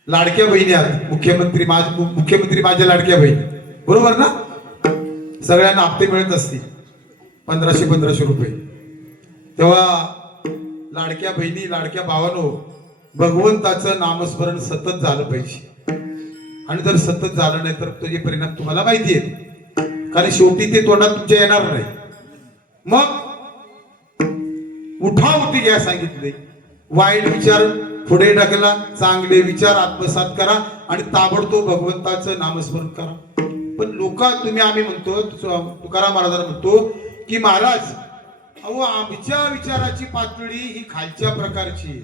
लाडक्या बहिणी आहात. मुख्यमंत्री माझ्या लाडक्या बहिणी, बरोबर ना? सगळ्यांना हप्ते मिळत असतील 1500 रुपये. तेव्हा लाडक्या बहिणी, लाडक्या भावांनो, भगवंताचं नामस्मरण सतत झालं पाहिजे. आणि जर सतत झालं नाही तर त्याचे परिणाम तुम्हाला माहिती आहेत. कारण शेवटी ते तोंडात तुमच्या येणार नाही. मग उठा उठी घ्या सांगितले. वाईट विचार पुढे ढकला, चांगले विचार आत्मसात करा आणि ताबडतोब भगवंताचं नामस्मरण करा. पण आम्ही म्हणतो, तुकाराम महाराजांना म्हणतो की महाराज, अहो आमच्या विचाराची पातळी ही खालच्या प्रकारची आहे.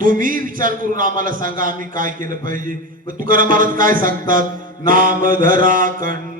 तुम्ही विचार करून आम्हाला सांगा आम्ही काय केलं पाहिजे. मग तुकाराम महाराज काय सांगतात? नाम धरा कंठी.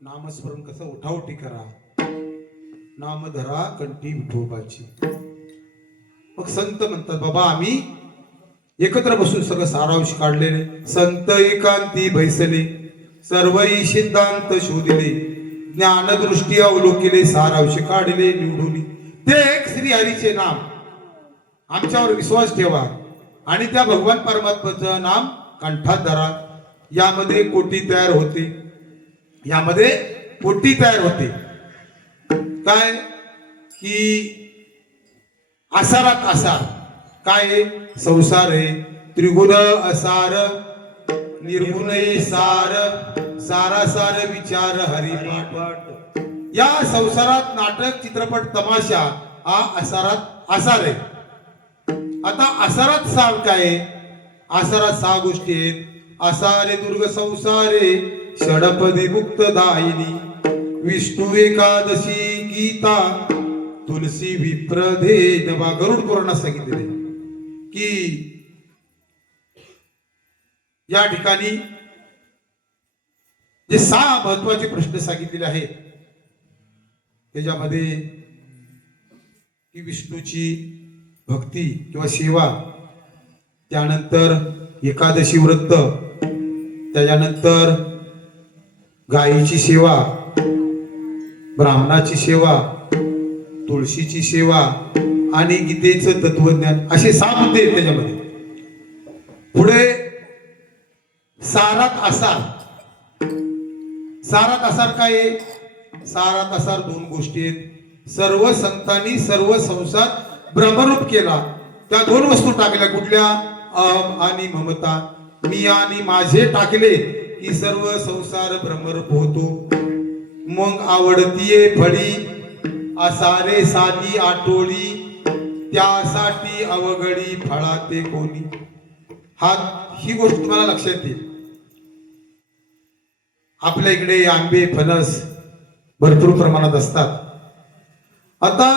नामस्मरण कसं उठावटी करा, नाम धरा कंठी विठोबाची. मग संत म्हणतात बाबा आम्ही एकत्र बसून सगळं सारांश काढलेले. संत एकांती बैसले, सर्वई सिद्धांत शोधिले, ज्ञानदृष्टी अवलोकिले, सारांश काढले निवडून. ते एक श्री हरीचे नाम आमच्यावर विश्वास ठेवा आणि त्या भगवान परमात्म्याचं नाम कंठात धरा. यामध्ये कोटी तयार होते, यामध्ये कोटी तयार होते. काय की आसारात आसार काय आहे? संसार आहे. त्रिगुण असार निर्गुण सार, सारासार विचार हरिपाठ. या संसारात नाटक चित्रपट तमाशा हा आसारात आसार आहे. आता आसारात सार काय आहे? आसारात 6 गोष्टी आहेत. आसारे दुर्ग संसारे, षडपदी मुक्त दायिनी, विष्णू एकादशी गीता, तुलसी विप्रधे नवा. गरुड पुराणात सांगितलेले की या ठिकाणी जे 6 महत्वाचे प्रश्न सांगितलेले आहेत त्याच्यामध्ये की विष्णूची भक्ती किंवा सेवा, त्यानंतर एकादशी व्रत, त्याच्यानंतर गायीची सेवा, ब्राह्मणाची सेवा, तुळशीची सेवा आणि गीतेचं तत्वज्ञान, असे 6 मुद्दे आहेत त्याच्यामध्ये. पुढे सारात आसार. सारात आसार काय आहे? सारात आसार 2 गोष्टी आहेत. सर्व संतांनी सर्व संसार ब्रह्मरूप केला. त्या 2 वस्तू टाकल्या. कुठल्या? अहम आणि ममता. मी आणि माझे टाकले की सर्व संसार ब्रह्मरूप होतो. मग आवडतीये फळी असारे साधी आटोळी, त्यासाठी अवघडी फळाते कोणी. ही गोष्ट तुम्हाला लक्षात येईल. आपल्या इकडे आंबे फणस भरपूर प्रमाणात असतात. आता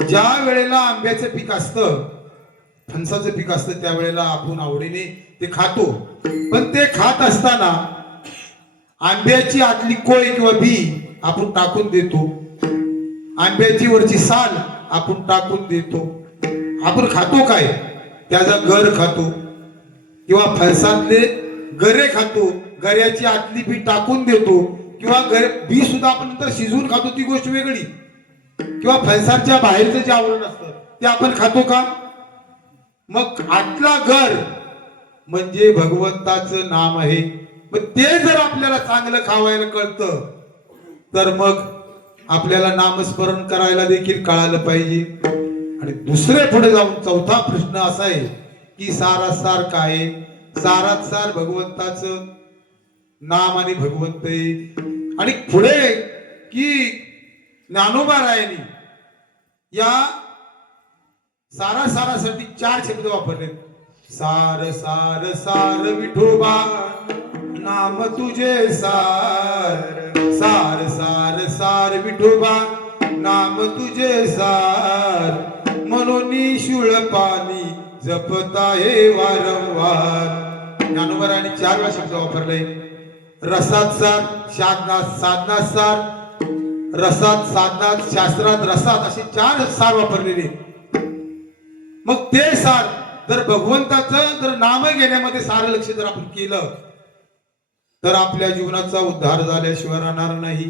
ज्या वेळेला आंब्याचं पीक असतं, फणसाचं पीक असतं, त्यावेळेला आपण आवडीने ते खातो. पण ते खात असताना आंब्याची आतली कोय किंवा बी आपण टाकून देतो. आंब्याची वरची साल आपण टाकून देतो. आपण खातो काय? त्याचा गर खातो किंवा फणसातले गरे खातो. गऱ्याची आतली बी टाकून देतो किंवा बी सुद्धा आपण नंतर शिजवून खातो, ती गोष्ट वेगळी. किंवा फणसाच्या बाहेरचं जे आवरण असतं ते आपण खातो का? मग आतला गर म्हणजे भगवंताचं नाम आहे. मग ते जर आपल्याला चांगलं खावायला कळतं तर मग आपल्याला नामस्मरण करायला देखील कळालं पाहिजे. आणि दुसरे पुढे जाऊन 4था प्रश्न असा आहे की सारात सार काय? सारात सार भगवंताचं नाम आणि भगवंत आहे. आणि पुढे की ज्ञानोबा रायांनी या सारासाठी 4 शब्द वापरले. सार सार सार विठोबा नाम तुझे सार, सार सार सार विठोबा नाम तुझे सार, म्हणून शूळ पाणी जपता हे वारंवार. ज्ञानोबा रायांनी 4 वेळा शब्द वापरले. रसात सार, साधनात सार, रसात साधनात, शास्त्रात रसात, असे 4 सार वापरलेले. मग ते सार जर भगवंताचं जर नाम घेण्यामध्ये सारं लक्ष जर आपण केलं तर आपल्या जीवनाचा उद्धार झाल्याशिवाय राहणार नाही.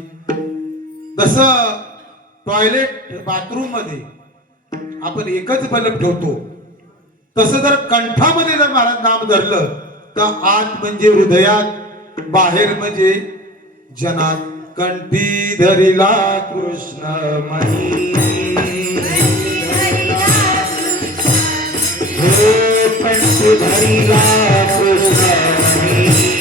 जसं टॉयलेट बाथरूम मध्ये आपण एकच बल्ब ठेवतो, तसं जर कंठामध्ये जर महाराज नाम धरलं तर आत म्हणजे हृदयात, बाहेर म्हणजे जनात. कंठी धरिला कृष्ण मणी, कंठी धरिला कृष्ण मणी,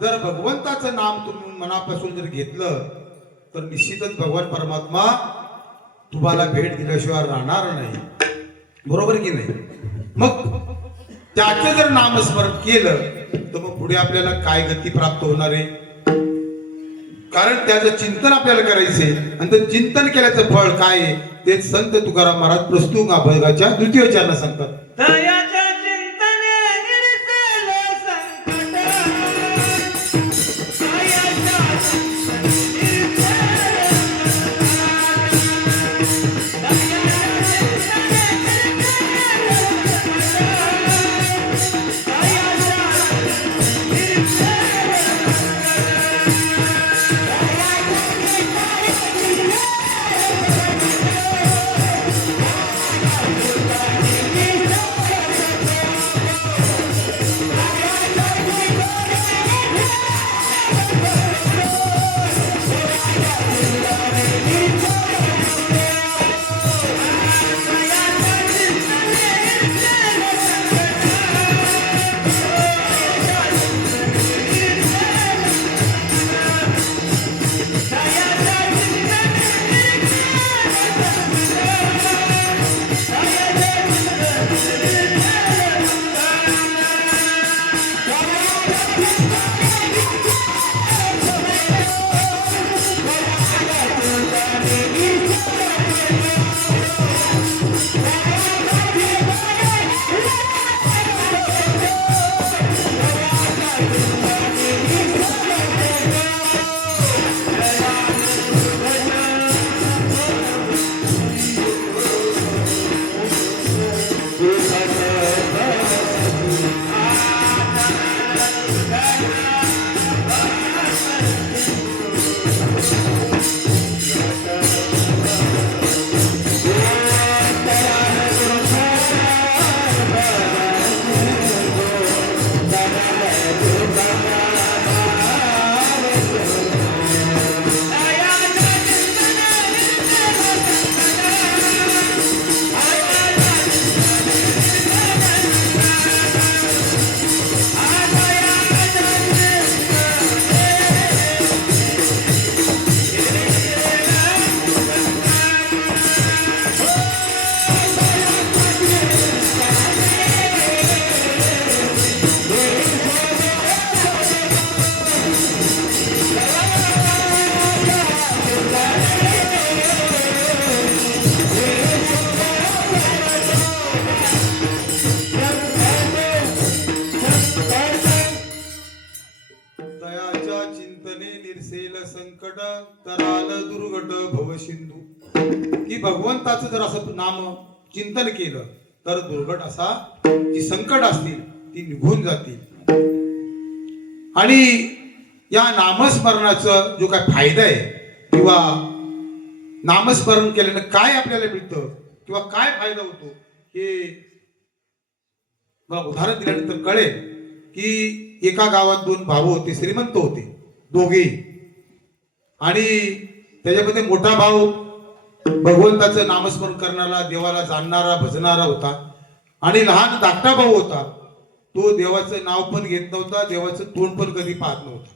जर भगवंताचं नाम तुम्ही मनापासून जर घेतलं तर निश्चितच भगवान परमात्मा तुम्हाला भेट दिल्याशिवाय राहणार नाही, बरोबर की नाही? मग त्याचं जर नामस्मरण केलं तर मग पुढे आपल्याला काय गती प्राप्त होणार आहे? कारण त्याचं चिंतन आपल्याला करायचंय आणि ते चिंतन केल्याचं फळ काय आहे ते संत तुकाराम महाराज प्रस्तुत अभंगाच्या 2य चरणात सांगतात. दयाच्या चिंतने निरसेल संकट, दयाच्या चिंतने निरसेल संकट तराल दुर्घट भवसिंधू, की भगवंताचं जर असं नाम चिंतन केलं तर दुर्घट असा जी संकट असतील ती निघून जातील. आणि या नामस्मरणाचा जो काय फायदा आहे किंवा नामस्मरण केल्यानं काय आपल्याला मिळतं किंवा काय फायदा होतो हे मला उदाहरण दिल्यानंतर कळेल. की एका गावात 2 भाऊ होते, श्रीमंत होते दोघे, आणि त्याच्यामध्ये मोठा भाऊ भगवंताचं नामस्मरण करणारा, देवाला जाणणारा, भजणारा होता, आणि लहान धाकटा भाऊ होता तो देवाचं नाव पण घेत नव्हता, देवाचं तोंड पण कधी पाहत नव्हता.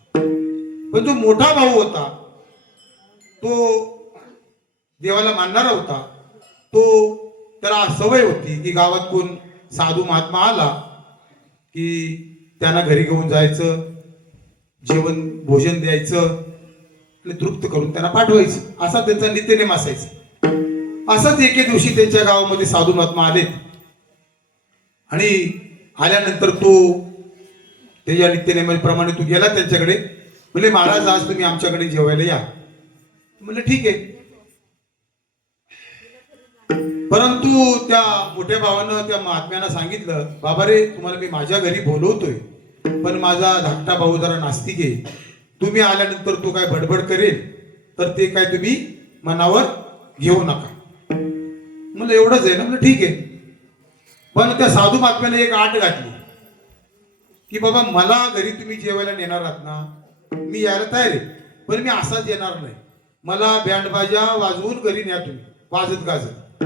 पण जो मोठा भाऊ होता तो देवाला मानणारा होता. तो त्याला सवय होती की गावात कोण साधू महात्मा आला की त्यांना घरी घेऊन जायचं, जेवण भोजन द्यायचं आणि तृप्त करून त्यांना पाठवायचं, असा त्यांचा नित्यनेम असायचा. असाच एके दिवशी त्यांच्या गावामध्ये साधू महात्मा आले आणि आल्यानंतर तो त्याच्या नित्यनेमाप्रमाणे तू गेला त्यांच्याकडे, म्हणजे महाराज आज तुम्ही आमच्याकडे जेवायला या. म्हणलं ठीक आहे. परंतु त्या मोठ्या भावानं त्या महात्म्यानं सांगितलं, बाबा रे तुम्हाला मी माझ्या घरी बोलवतोय, पण माझा धाकटा भाऊ जरा नास्तिक आहे, तुम्ही आल्यानंतर तो काय बडबड करेल तर ते काय तुम्ही मनावर घेऊ नका. म्हणलं एवढंच आहे ना. म्हणलं ठीक आहे. पण त्या साधू महात्म्याने एक अट घातली की बाबा मला घरी तुम्ही जेवायला नेणार आहात ना, मी यायला तयार आहे, पण मी असाच येणार नाही, मला बँडबाजा वाजवून घरी न्या तुम्ही वाजत गाजत.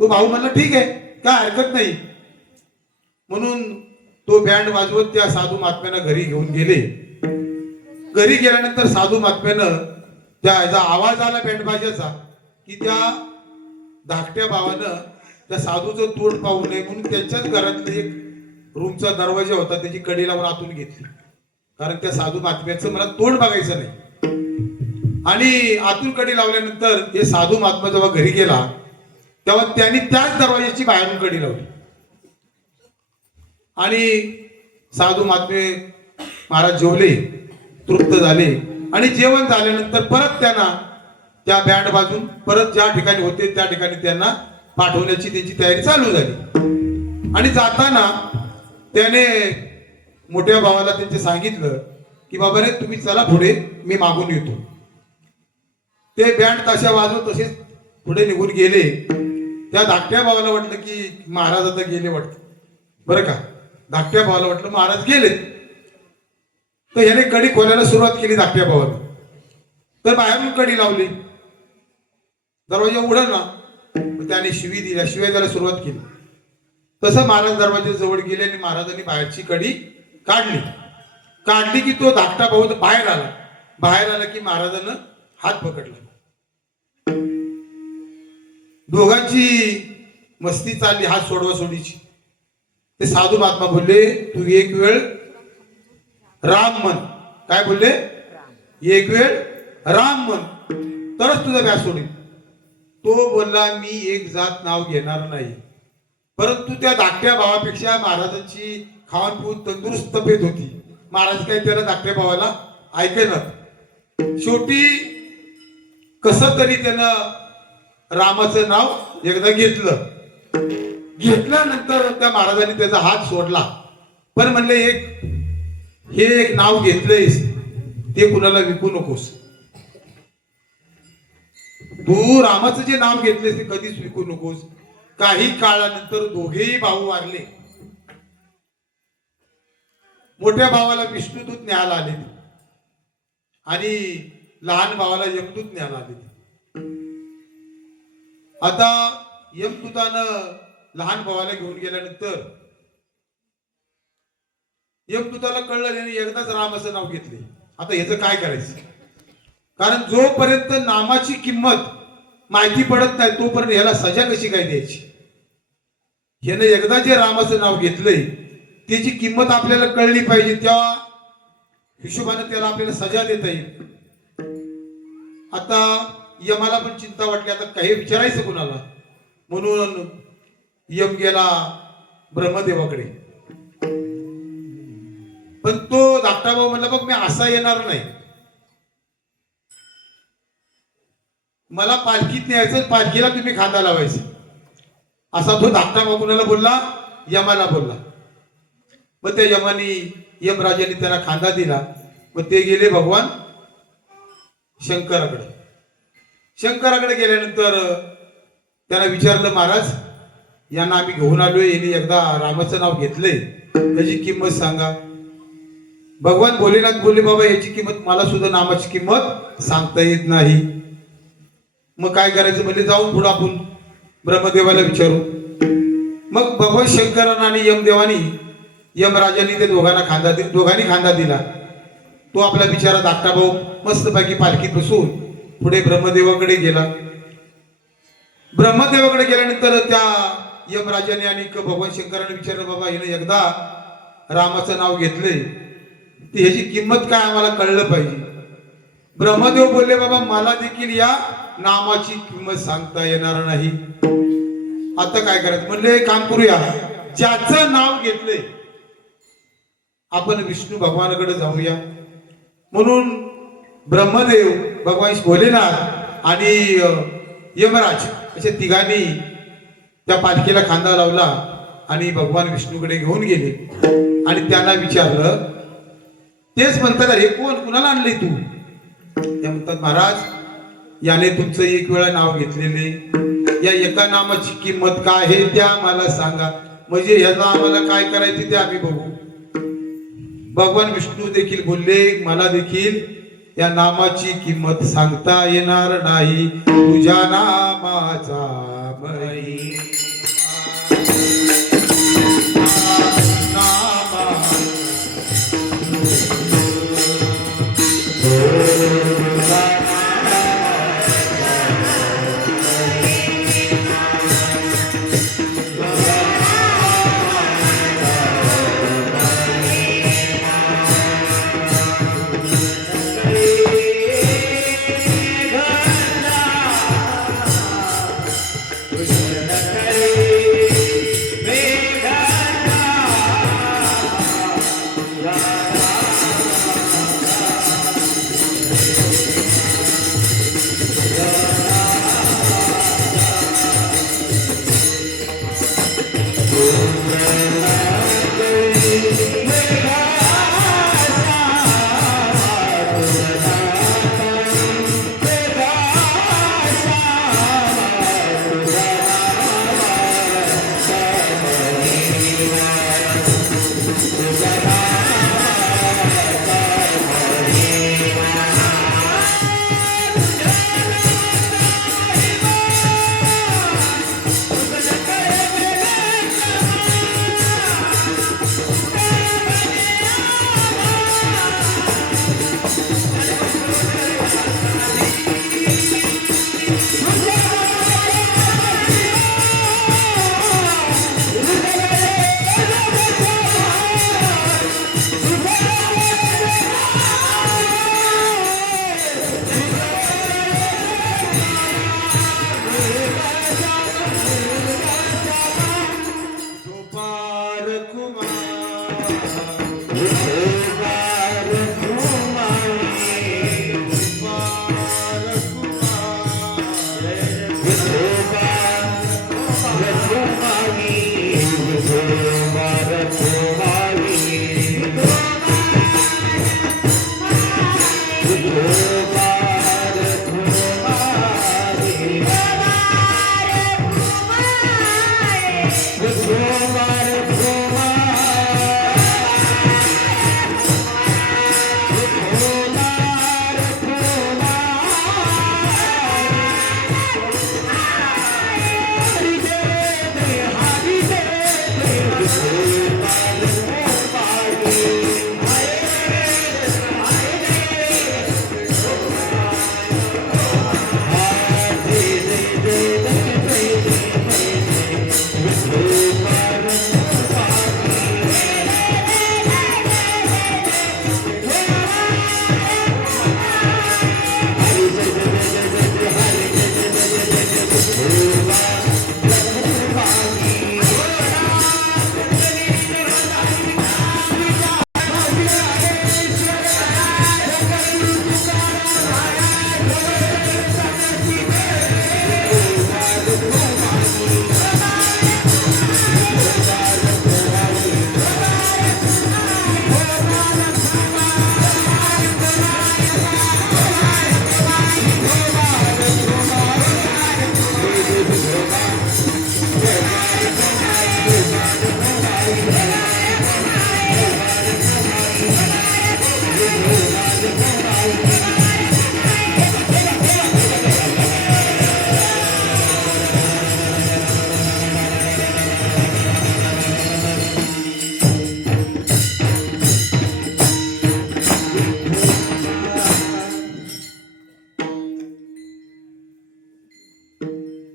तो भाऊ म्हणला ठीक आहे, काय हरकत नाही. म्हणून तो बँड वाजवत त्या साधू महात्म्याला घरी घेऊन गेले घरी गेल्यानंतर साधू महात्म्यानं त्या याचा आवाज आला बँडबाजाचा की त्या धाकट्या भावानं त्या साधूचं तोंड पाहू नये म्हणून त्यांच्याच घरातले एक रूमचा दरवाजा होता त्याची कडी लावून आतून घेतली, कारण त्या साधू महात्म्याचं मला तोंड बघायचं नाही. आणि आतून कडी लावल्यानंतर हे साधू महात्मा जेव्हा घरी गेला तेव्हा त्यांनी त्याच दरवाजाची बाहेरून कडी लावली. आणि साधू महात्मे महाराज जेवले, तृप्त झाले आणि जेवण झाल्यानंतर परत त्यांना त्या बँड वाजून परत ज्या ठिकाणी होते त्या ठिकाणी त्यांना पाठवण्याची त्यांची तयारी चालू झाली. आणि जाताना त्याने मोठ्या भावाला त्यांचे सांगितलं की बाबा रे तुम्ही चला पुढे, मी मागून येतो. ते बँड ताशा वाजवत तसेच पुढे निघून गेले. त्या धाकट्या भावाला वाटलं की महाराज आता गेले वाटतं, बरं का, धाकट्या भावाला वाटलं महाराज गेले. तर याने कडी खोलायला सुरुवात केली धाकट्या भावाला. तर बाहेरून कडी लावली, दरवाजा उघडला ना, त्याने शिवी दिल्या, शिव्या द्यायला सुरुवात केली. तसं महाराज दरवाजा जवळ गेले आणि महाराजांनी बाहेरची कडी काढली की तो धाकटा भाऊ बाहेर आला की महाराजांना हात पकडला. दोघांची मस्ती चालली, हात सोडवा सोडीची. ते साधू महात्मा बोलले तू एक वेळ राम म्हण. काय बोलले? एक वेळ राम म्हण तरच तुझा व्यास सोडील. तो बोलला मी एक जात नाव घेणार नाही. परंतु त्या धाकट्या भावापेक्षा महाराजांची खाऊन पिऊन तंदुरुस्त तब्येत होती. महाराज काय त्याला धाकट्या भावाला ऐकणार. शेवटी कस तरी त्यानं रामाचं नाव एकदा घेतल्यानंतर त्या महाराजांनी त्याचा हात सोडला. पण म्हणले हे एक नाव घेतलंयस ते कुणाला विकू नकोस. तू रामाचं जे नाव घेतलेस ते कधीच विकू नकोस. काही काळानंतर दोघेही भाऊ वारले. मोठ्या भावाला विष्णुदूत न्यायला आले आणि लहान भावाला यमदूत न्यायला आले. आता यमदूतानं लहान भावाला घेऊन गेल्यानंतर यमदूताला कळलं नाही, एकदाच रामाचं नाव घेतले. आता ह्याचं काय करायचं? कारण जोपर्यंत नामाची किंमत माहिती पडत नाही तोपर्यंत ह्याला सजा कशी काय द्यायची. ह्यानं एकदा जे रामाचं नाव घेतलंय त्याची किंमत आपल्याला कळली पाहिजे, त्या हिशोबाने त्याला आपल्याला सजा देता येईल. आता यमाला पण चिंता वाटली, आता काही विचारायचं कुणाला, म्हणून यम गेला ब्रह्मदेवाकडे. पण तो धाकटा भाऊ म्हणला बघ मी असा येणार नाही, मला पालखीत न्यायचं, पालखीला तुम्ही खांदा लावायचं. असा तो धाकटा भाऊ कुणाला बोलला? यमाला बोलला. मग त्या यमानी यमराजाने त्यांना खांदा दिला. मग ते गेले भगवान शंकराकडे. शंकराकडे गेल्यानंतर त्यांना विचारलं महाराज यांना आम्ही घेऊन आलोय, यांनी एकदा रामाचं नाव घेतलंय, त्याची किंमत सांगा. भगवान भोलेनाथ बोलले बाबा याची किंमत मला सुद्धा नामाची किंमत सांगता येत नाही. मग काय करायचं म्हणजे जाऊन पुढे आपण ब्रह्मदेवाला विचारू. मग भगवान शंकरांना आणि यमदेवानी यमराजांनी ते दोघांनी खांदा दिला. तो आपला बिचारा धाकटा भाऊ मस्तपैकी पालखीत बसून पुढे ब्रह्मदेवाकडे गेला. ब्रह्मदेवाकडे गेल्यानंतर त्या यमराजाने आणि भगवान शंकराने विचारलं बाबा हिने एकदा रामाचं नाव घेतलंय, ती ह्याची किंमत काय आम्हाला कळलं पाहिजे. ब्रह्मदेव बोलले बाबा मला देखील या नामाची किंमत सांगता येणार नाही. आता काय करायचं म्हणले काम करूया, ज्याचं नाव घेतलंय आपण विष्णू भगवानाकडे जाऊया. म्हणून ब्रह्मदेव, भगवान भोलेनाथ आणि यमराज अशा तिघांनी त्या पालखीला खांदा लावला आणि भगवान विष्णूकडे घेऊन गेले. आणि त्यांना विचारलं, तेच म्हणतात अरे कोण, कुणाला आणले तू? ते म्हणतात महाराज याने तुमचं एक वेळा नाव घेतलेले, या एका नामाची किंमत काय आहे त्या आम्हाला सांगा, म्हणजे ह्याला आम्हाला काय करायचे ते आम्ही बघू. भगवान विष्णू देखील बोलले मला देखील या नामाची किंमत सांगता येणार नाही. तुझ्या नामाचा मही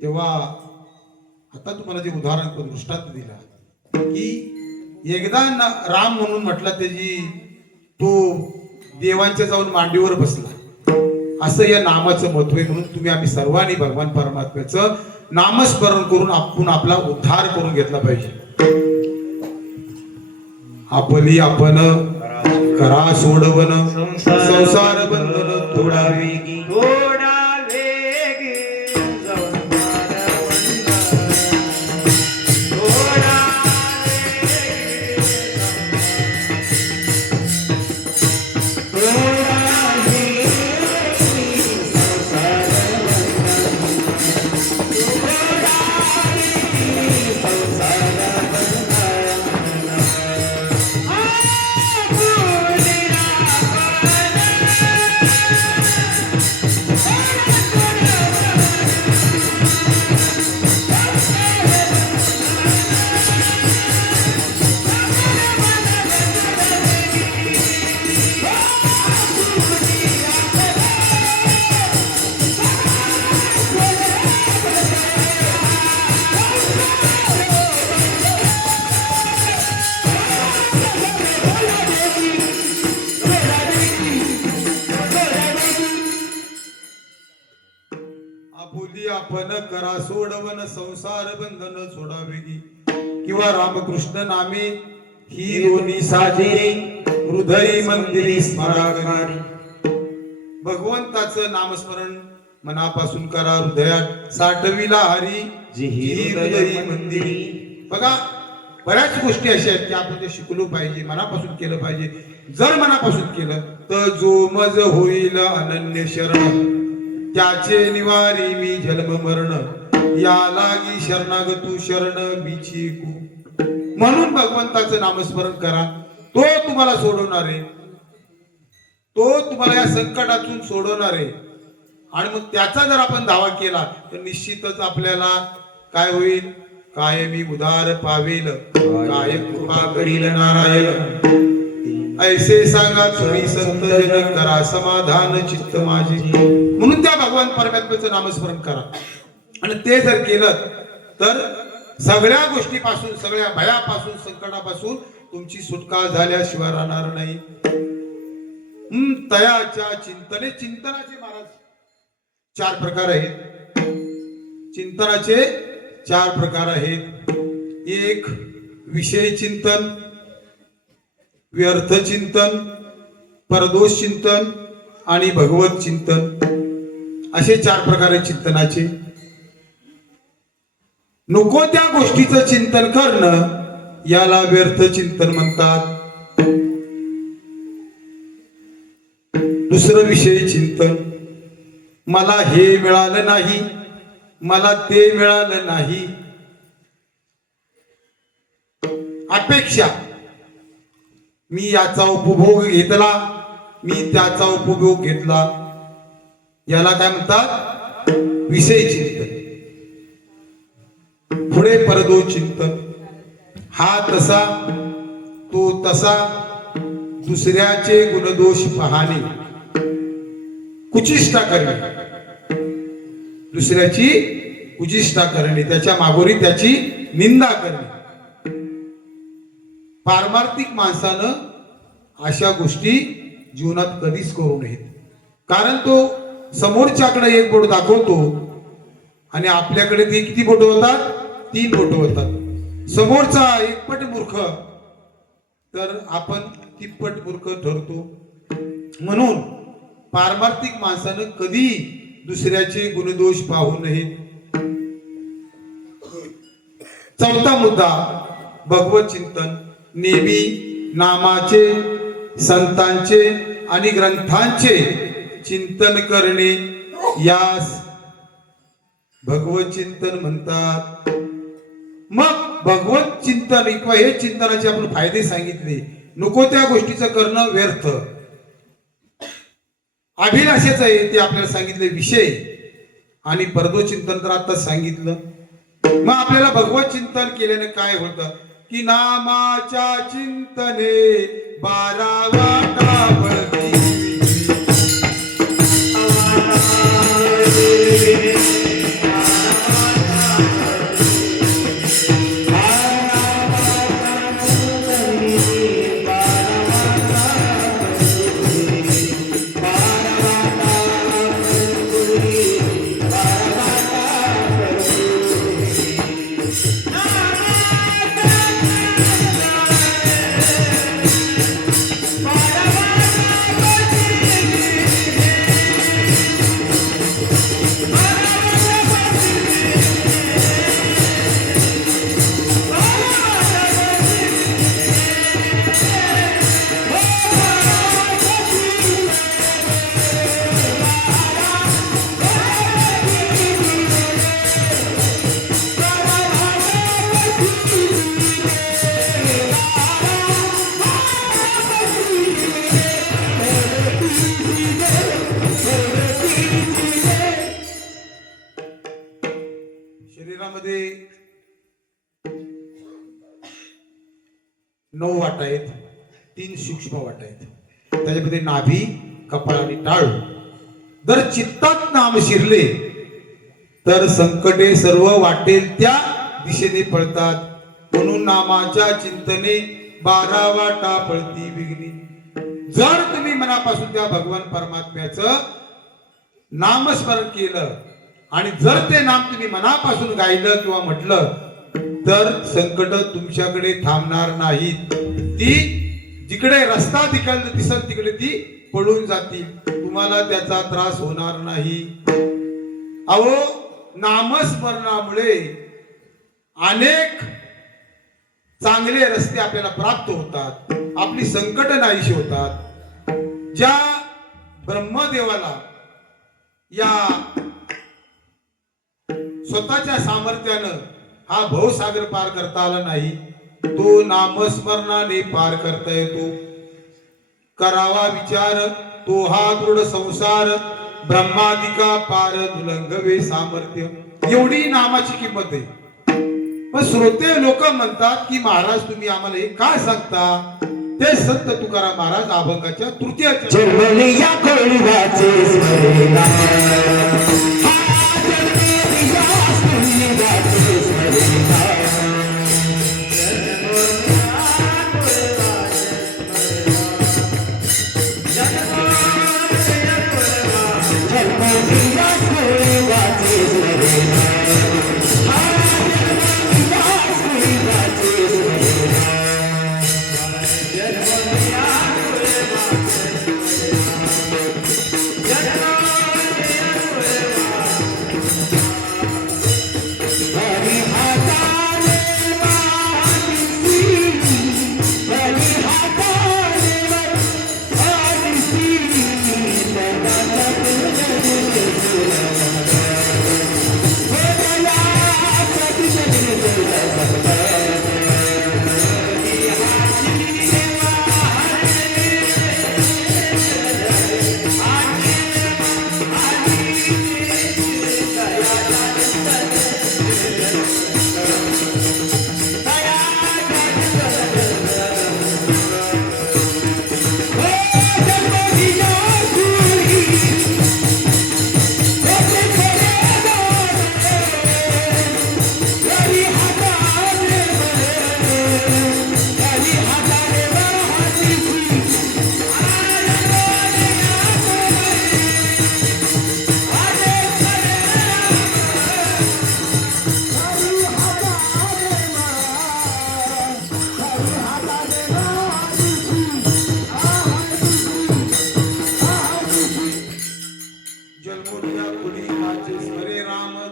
तेव्हा आता तुम्हाला जे उदाहरण दृष्टांत दिला की एकदा राम म्हणून म्हटला त्याची तो देवांच्या जाऊन मांडीवर बसला असं या नामाचं महत्व आहे. म्हणून तुम्ही आम्ही सर्वांनी भगवान परमात्म्याचं नामस्मरण करून आपण आपला उद्धार करून घेतला पाहिजे. आपली आपण करा सोडवन संसार बंधन थोडा वेगी थोडा वेग जाऊन थोडा आपुली आपण करा सोडवन संसार बंधन सोडावेगी किंवा रामकृष्ण नामे ही दोन्ही साजेरी हृदय मंदिरी स्मराकारी. भगवंताचं नामस्मरण मनापासून करा, हृदयात साठविला हरी जी हृदय मंदिरी. बघा बऱ्याच गोष्टी अशा आहेत की आपण ते शिकलो पाहिजे, मनापासून केलं पाहिजे. जर मनापासून केलं तर जो मज होईल अनन्य शरण त्याचे निवारी मी जन्म मरण या लागी शरणागतू शरण बिची कू. म्हणून भगवंताचं नामस्मरण करा, तो तुम्हाला सोडवणार आहे, तो तुम्हाला या संकटातून सोडवणार आहे. आणि मग त्याचा जर आपण दावा केला तर निश्चितच आपल्याला काय होईल, कायमी उदार पावेल, काय कृपा करील नारायण. ऐसे सांगा तुम्ही संत जन करा समाधान चित्त माझे. म्हणून त्या भगवान परमात्म्याचं नामस्मरण करा. आणि ते जर केलं तर सगळ्या गोष्टीपासून, सगळ्या भयापासून, संकटापासून तुमची सुटका झाल्याशिवाय राहणार नाही. तयाच्या चिंतने, चिंतनाचे महाराज 4 प्रकार आहेत. चिंतनाचे 4 प्रकार आहेत. एक विषय चिंतन, व्यर्थ चिंतन, परदोष चिंतन आणि भगवत चिंतन, असे 4 प्रकार आहेत चिंतनाचे. नको त्या गोष्टीचं चिंतन करणं याला व्यर्थ चिंतन म्हणतात. दुसरं विषय चिंतन, मला हे मिळालं नाही, मला ते मिळालं नाही, अपेक्षा, मी याचा उपभोग घेतला, मी त्याचा उपभोग घेतला, याला काय म्हणतात? विषय चिंतन. पुढे परदो चिंतन, हा तसा तो तसा, दुसऱ्याचे गुणदोष पाहणे, कुचिष्टा करणे, दुसऱ्याची कुचिष्टा करणे, त्याच्या मागोरी त्याची निंदा करणे. पारमार्थिक माणसानं अशा गोष्टी जीवनात कधीच करू नयेत. कारण तो समोरच्याकडे एक बोट दाखवतो आणि आपल्याकडे ते किती बोट होतात? 3 बोट होतात. समोरचा एकपट मूर्ख तर आपण तिप्पट मूर्ख ठरतो. म्हणून पारमार्थिक माणसानं कधी दुसऱ्याचे गुणदोष पाहू नयेत. चौथा मुद्दा भगवत चिंतन. नेहमी नामाचे, संतांचे आणि ग्रंथांचे चिंतन करणे यास भगवत चिंतन म्हणतात. मग भगवत चिंतन किंवा हे चिंतनाचे आपण फायदे सांगितले. नको त्या गोष्टीचं करणं व्यर्थ, अभिलाषेचं आहे ते आपल्याला सांगितले विषय, आणि परदो चिंतन तर आता सांगितलं. मग आपल्याला भगवत चिंतन केल्याने काय होतं की नामाच्या चिंतने 12 वाटा पडती. शरीरामध्ये 9 वाटा आहेत, 3 सूक्ष्म वाटा आहेत. त्याच्यामध्ये नाभी, कपाळ आणि टाळू. जर चित्तात नाम शिरले तर संकटे सर्व वाटेल त्या दिशेने पळतात. म्हणून नामाच्या चिंतने 12 वाटा पळती विघ्नी. जर तुम्ही मनापासून त्या भगवान परमात्म्याचं नामस्मरण केलं आणि जर ते नाम तुम्ही मनापासून गायलं किंवा म्हटलं तर संकट तुमच्याकडे थांबणार नाहीत. ती जिकडे रस्ता दिसेल तिकडे ती पळून जातील, तुम्हाला त्याचा त्रास होणार नाही. अहो, नामस्मरणामुळे अनेक चांगले रस्ते आपल्याला प्राप्त होतात, आपली संकट नाहीशी होतात. ज्या ब्रह्मदेवाला या स्वतःच्या सामर्थ्यानं हा भवसागर पार करता आला नाही, तो नामस्मरणाने पार करता येतो. करावा विचार तो हा दृढ संसार, ब्रह्मादिका पार दुलंगवे सामर्थ्य. एवढी नामाची किंमत आहे. पण श्रोते लोक म्हणतात की महाराज तुम्ही आम्हाला हे काय सांगता? ते संत तुकाराम महाराज अभंगाच्या तृतीयाच्या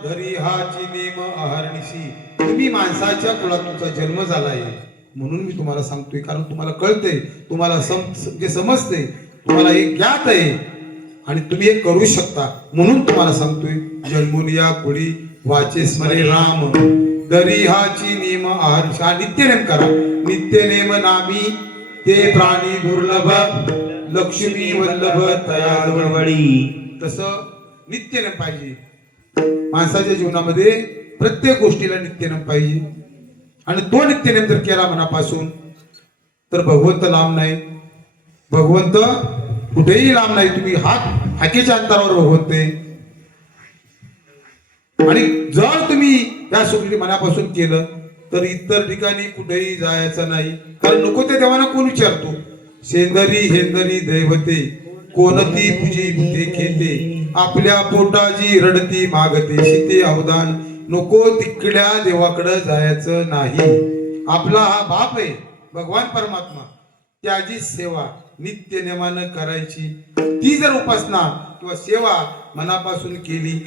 धरी हाची नेम अहर्निशी. तुम्ही माणसाच्या कुळात तुमचा जन्म झाला आहे म्हणून मी तुम्हाला सांगतोय, कारण तुम्हाला कळतंय, तुम्हाला जे समजतंय, तुम्हाला हे ज्ञात आहे आणि तुम्ही हे करू शकता म्हणून तुम्हाला सांगतोय. जन्मून या कुळी वाचे स्मरे राम, दरी हाची नेम अहर्निशी. हा नित्यनेम करा. नित्यनेम नामी ते प्राणी दुर्लभ, लक्ष्मी वल्लभ तया जवळवडी. तसं नित्यनेम पाहिजे माणसाच्या जीवनामध्ये. प्रत्येक गोष्टीला नित्यनेम पाहिजे आणि तो नित्यनेम जर केला मनापासून तर भगवंत लांब नाही. भगवंत कुठेही लांब नाही. तुम्ही हाकेच्या अंतरावर भगवंत आहे. आणि जर तुम्ही या सुखी मनापासून केलं तर इतर ठिकाणी कुठेही जायचं नाही. कारण नको त्या देवाला कोण विचारतो. शेंदरी हेंदरी दैवते कोणती तुझी भूते खेळते, आपल्या पोटाची रडती मागते शीते अवदान. नको तिकड्या देवाकडे जायचं नाही. आपला हा बाप आहे भगवान परमात्मा, त्याची सेवा नित्य नेमानं करायची. ती जर उपासना किंवा सेवा मनापासून केली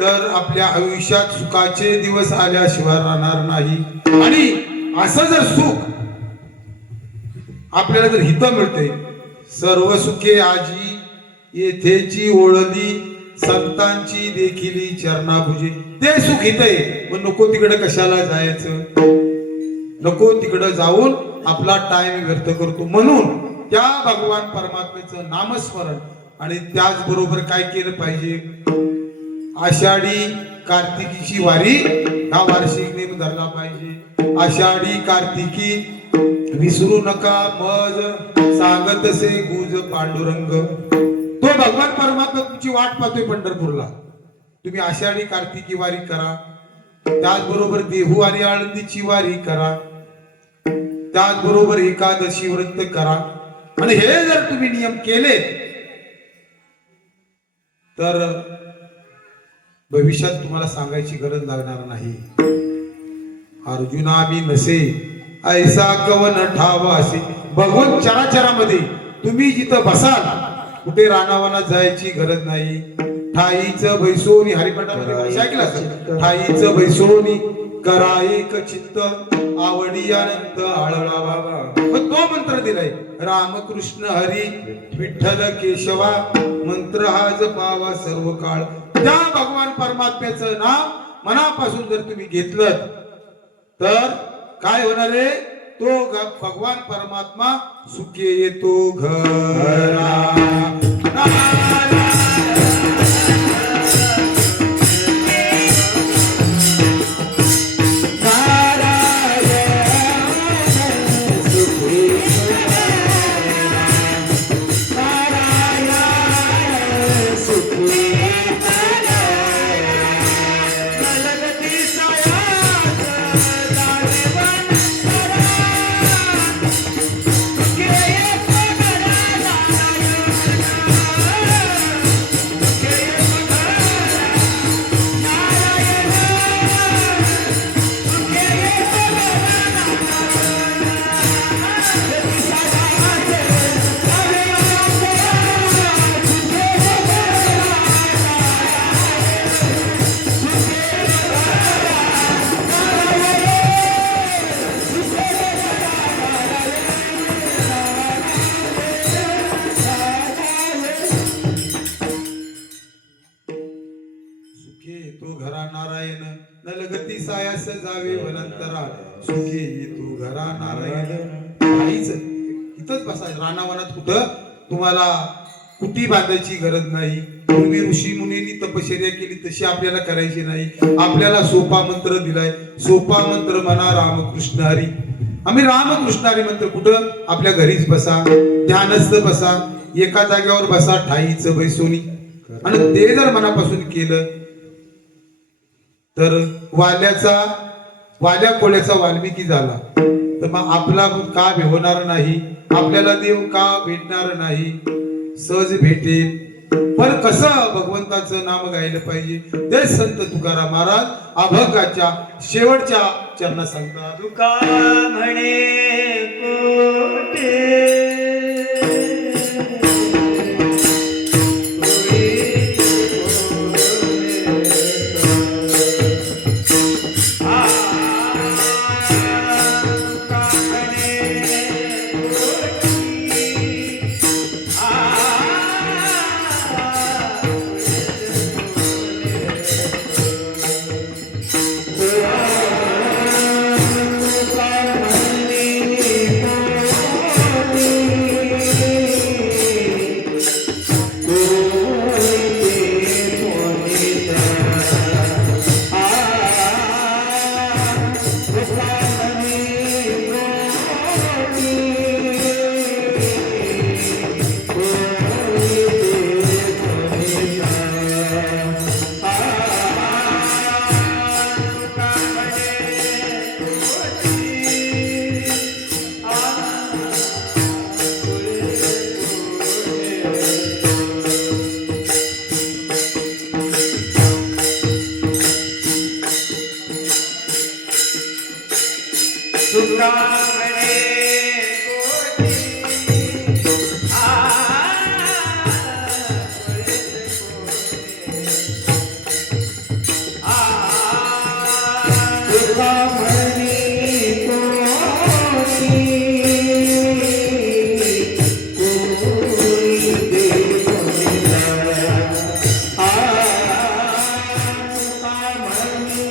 तर आपल्या आयुष्यात सुखाचे दिवस आल्याशिवाय राहणार नाही. आणि असं जर सुख आपल्याला जर हित मिळते, सर्व सुखे आजी येथेची ओळली, संतांची देखील चरणाभुजे. ते सुख हित आहे. मग नको तिकडे कशाला जायचं. नको तिकडे जाऊन आपला टाइम व्यर्थ करतो. म्हणून त्या भगवान परमात्म्याचं नामस्मरण आणि त्याचबरोबर काय केलं पाहिजे. आषाढी कार्तिकीची वारी हा वार्षिक नेम धरला पाहिजे. आषाढी कार्तिकी विसरू नका मज, सांगतसे गुज पांडुरंग. तो भगवान परमात्मा तुमची वाट पाहतोय पंढरपूरला. तुम्ही आषाढी कार्तिकी वारी करा. त्याचबरोबर देहू आणि आळंदीची वारी करा. त्याचबरोबर एकादशी व्रत करा. आणि हे जर तुम्ही नियम केले तर भविष्यात तुम्हाला सांगायची गरज लागणार नाही. अर्जुना मी नसे ऐसा कवन ठाव असे. भगवंत चराचरामध्ये तुम्ही जिथं बसाल कुठे रानावानात जायची गरज नाही. ठाईचं बैसोनी हरिपाठामध्ये ऐकलं असेल. ठाईचं बैसोनी करा एक चित्त, आवडी अनंत आळळा बाबा. तो मंत्र दिलाय. रामकृष्ण हरी विठ्ठल केशवा, मंत्र हा जपावा सर्व काळ. त्या भगवान परमात्म्याचं नाव मनापासून जर तुम्ही घेतलं तर काय होणार आहे. तो भगवान परमात्मा सुखे येतो घरा. नारायण नलगती सायास जावे वनंतरा. सुखे येतो घरा नारायण. काहीच इथंच बसायचं. रानावनात कुठं तुम्हाला कुटी बांधायची गरज नाही. पूर्वी ऋषी मुनींनी तपश्चर्या केली तशी आपल्याला करायची नाही. आपल्याला सोपा मंत्र दिलाय. सोपा मंत्र म्हणा रामकृष्ण हरी. आम्ही रामकृष्ण हरी मंत्र कुठं आपल्या घरीच बसा, ध्यानस्थ बसा, एका जागेवर बसा ठाईचं बैसोनी. आणि ते जर मनापासून केलं तर वाल्या कोल्याचा वाल्मिकी झाला. तर मग आपला का होणार नाही. आपल्याला देव का भेटणार नाही. सहज भेटेल. पण कसं भगवंताचं नाम गायलं पाहिजे ते संत तुकाराम महाराज अभंगाच्या शेवटच्या चरणात सांगतात. तुका म्हणे कोठे तुका म्हणे कोटी तुका म्हणे कोटी कोणी देव मिळाला. तुका म्हणे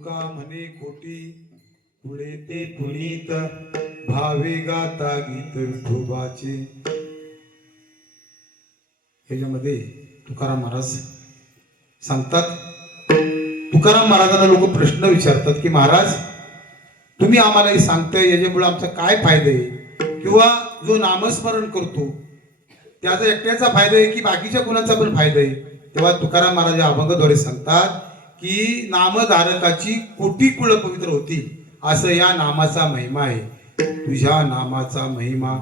तुका म्हणे कोटी पुढे ते पुनीत भावे गाता गीत विठोबाचे. ह्याच्यामध्ये तुकाराम महाराज सांगतात, तुकाराम महाराजांना लोक प्रश्न विचारतात की महाराज तुम्ही आम्हाला हे सांगताय याच्यामुळे आमचा काय फायदा आहे, किंवा जो नामस्मरण करतो त्याचा एकट्याचा फायदा आहे की बाकीच्या कुणाचा पण फायदा आहे. तेव्हा तुकाराम महाराज या अभंगाद्वारे सांगतात की नामधारकाची कोटी कुळ पवित्र होती, असं या नामाचा महिमा आहे. तुझ्या नामाचा महिमा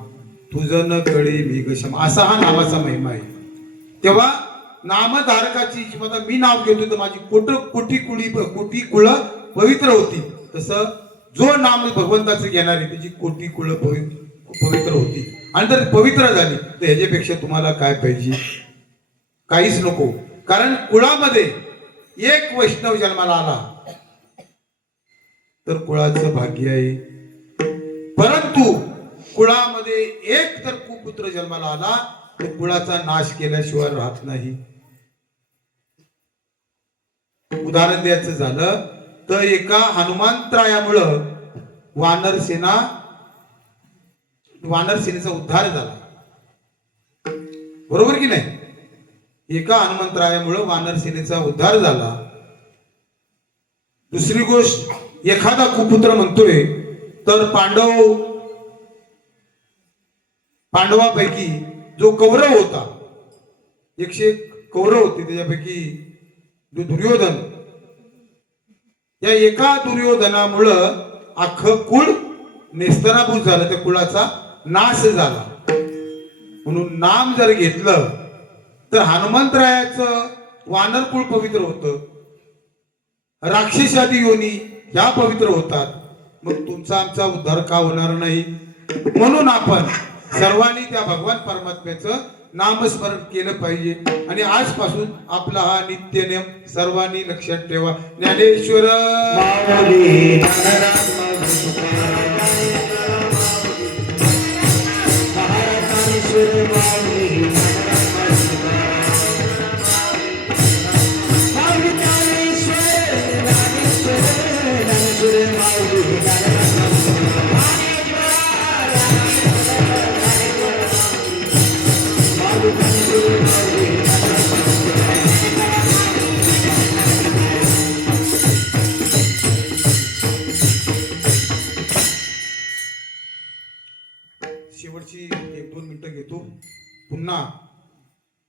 तुझं न कळे मी गशम, असा हा नामाचा महिमा आहे. तेव्हा नामधारकाची आता मी नाव घेतो तर माझी कोटी कुळ पवित्र होती, तसं जो नाम भगवंताचं घेणार आहे त्याची कोटी कुळ पवित्र होती. आणि जर पवित्र झाली तर ह्याच्यापेक्षा तुम्हाला काय पाहिजे, काहीच नको. कारण कुळामध्ये एक वैष्णव जन्माला आला तर कुळाचं भाग्य आहे, परंतु कुळामध्ये एक जर कुपुत्र जन्माला आला तर कुळाचा नाश केल्याशिवाय राहत नाही. उदाहरण द्यायचं झालं तर एका हनुमंतरायामुळं वानर सेनेचा उद्धार झाला, बरोबर की नाही. एका हनुमंतरायामुळं वानर सेनेचा उद्धार झाला. दुसरी गोष्ट, एखादा कुपुत्र म्हणतोय तर पांडवापैकी जो कौरव होता, 101 कौरव होते, त्याच्यापैकी जो दुर्योधन, या एका दुर्योधनामुळं अख्खं कुळ नेस्तनाभूत झालं, त्या कुळाचा नाश झाला. म्हणून नाम जर घेतलं तर हनुमंतरायाचं वानर कुळ पवित्र होतं, राक्षसादी योनी ह्या पवित्र होतात, मग तुमचा आमचा उद्धार का होणार नाही. म्हणून आपण सर्वांनी त्या भगवान परमात्म्याचं नामस्मरण केलं पाहिजे. आणि आजपासून आपला हा नित्य नियम सर्वांनी लक्षात ठेवा. ज्ञानेश्वर माऊली शेवटची 1-2 मिनिटं घेतो. पुन्हा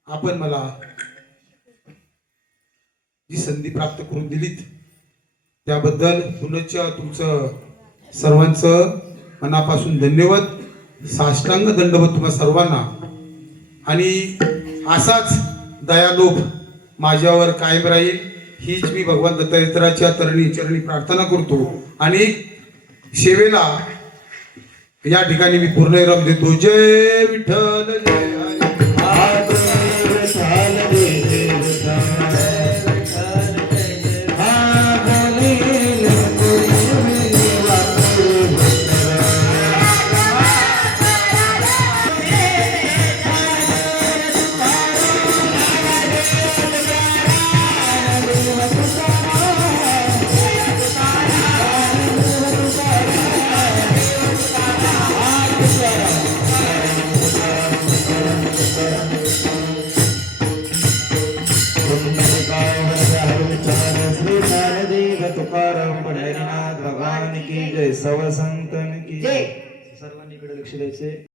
आपण मला जी संधी प्राप्त करून दिलीत त्याबद्दल पुनश्च तुमचं सर्वांचं मनापासून धन्यवाद, साष्टांग दंडवत तुम्हा सर्वांना. आणि असाच दयालोभ माझ्यावर कायम राहील हीच मी भगवान दत्तात्रयाच्या चरणी प्रार्थना करतो. आणि सेवेला या ठिकाणी मी पूर्ण विराम देतो. जय विठ्ठल जय तुकाराम पंढरीनाथ भगवान की जय. सव संतन की जय. सर्वांनी इकडे लक्ष द्यायचे.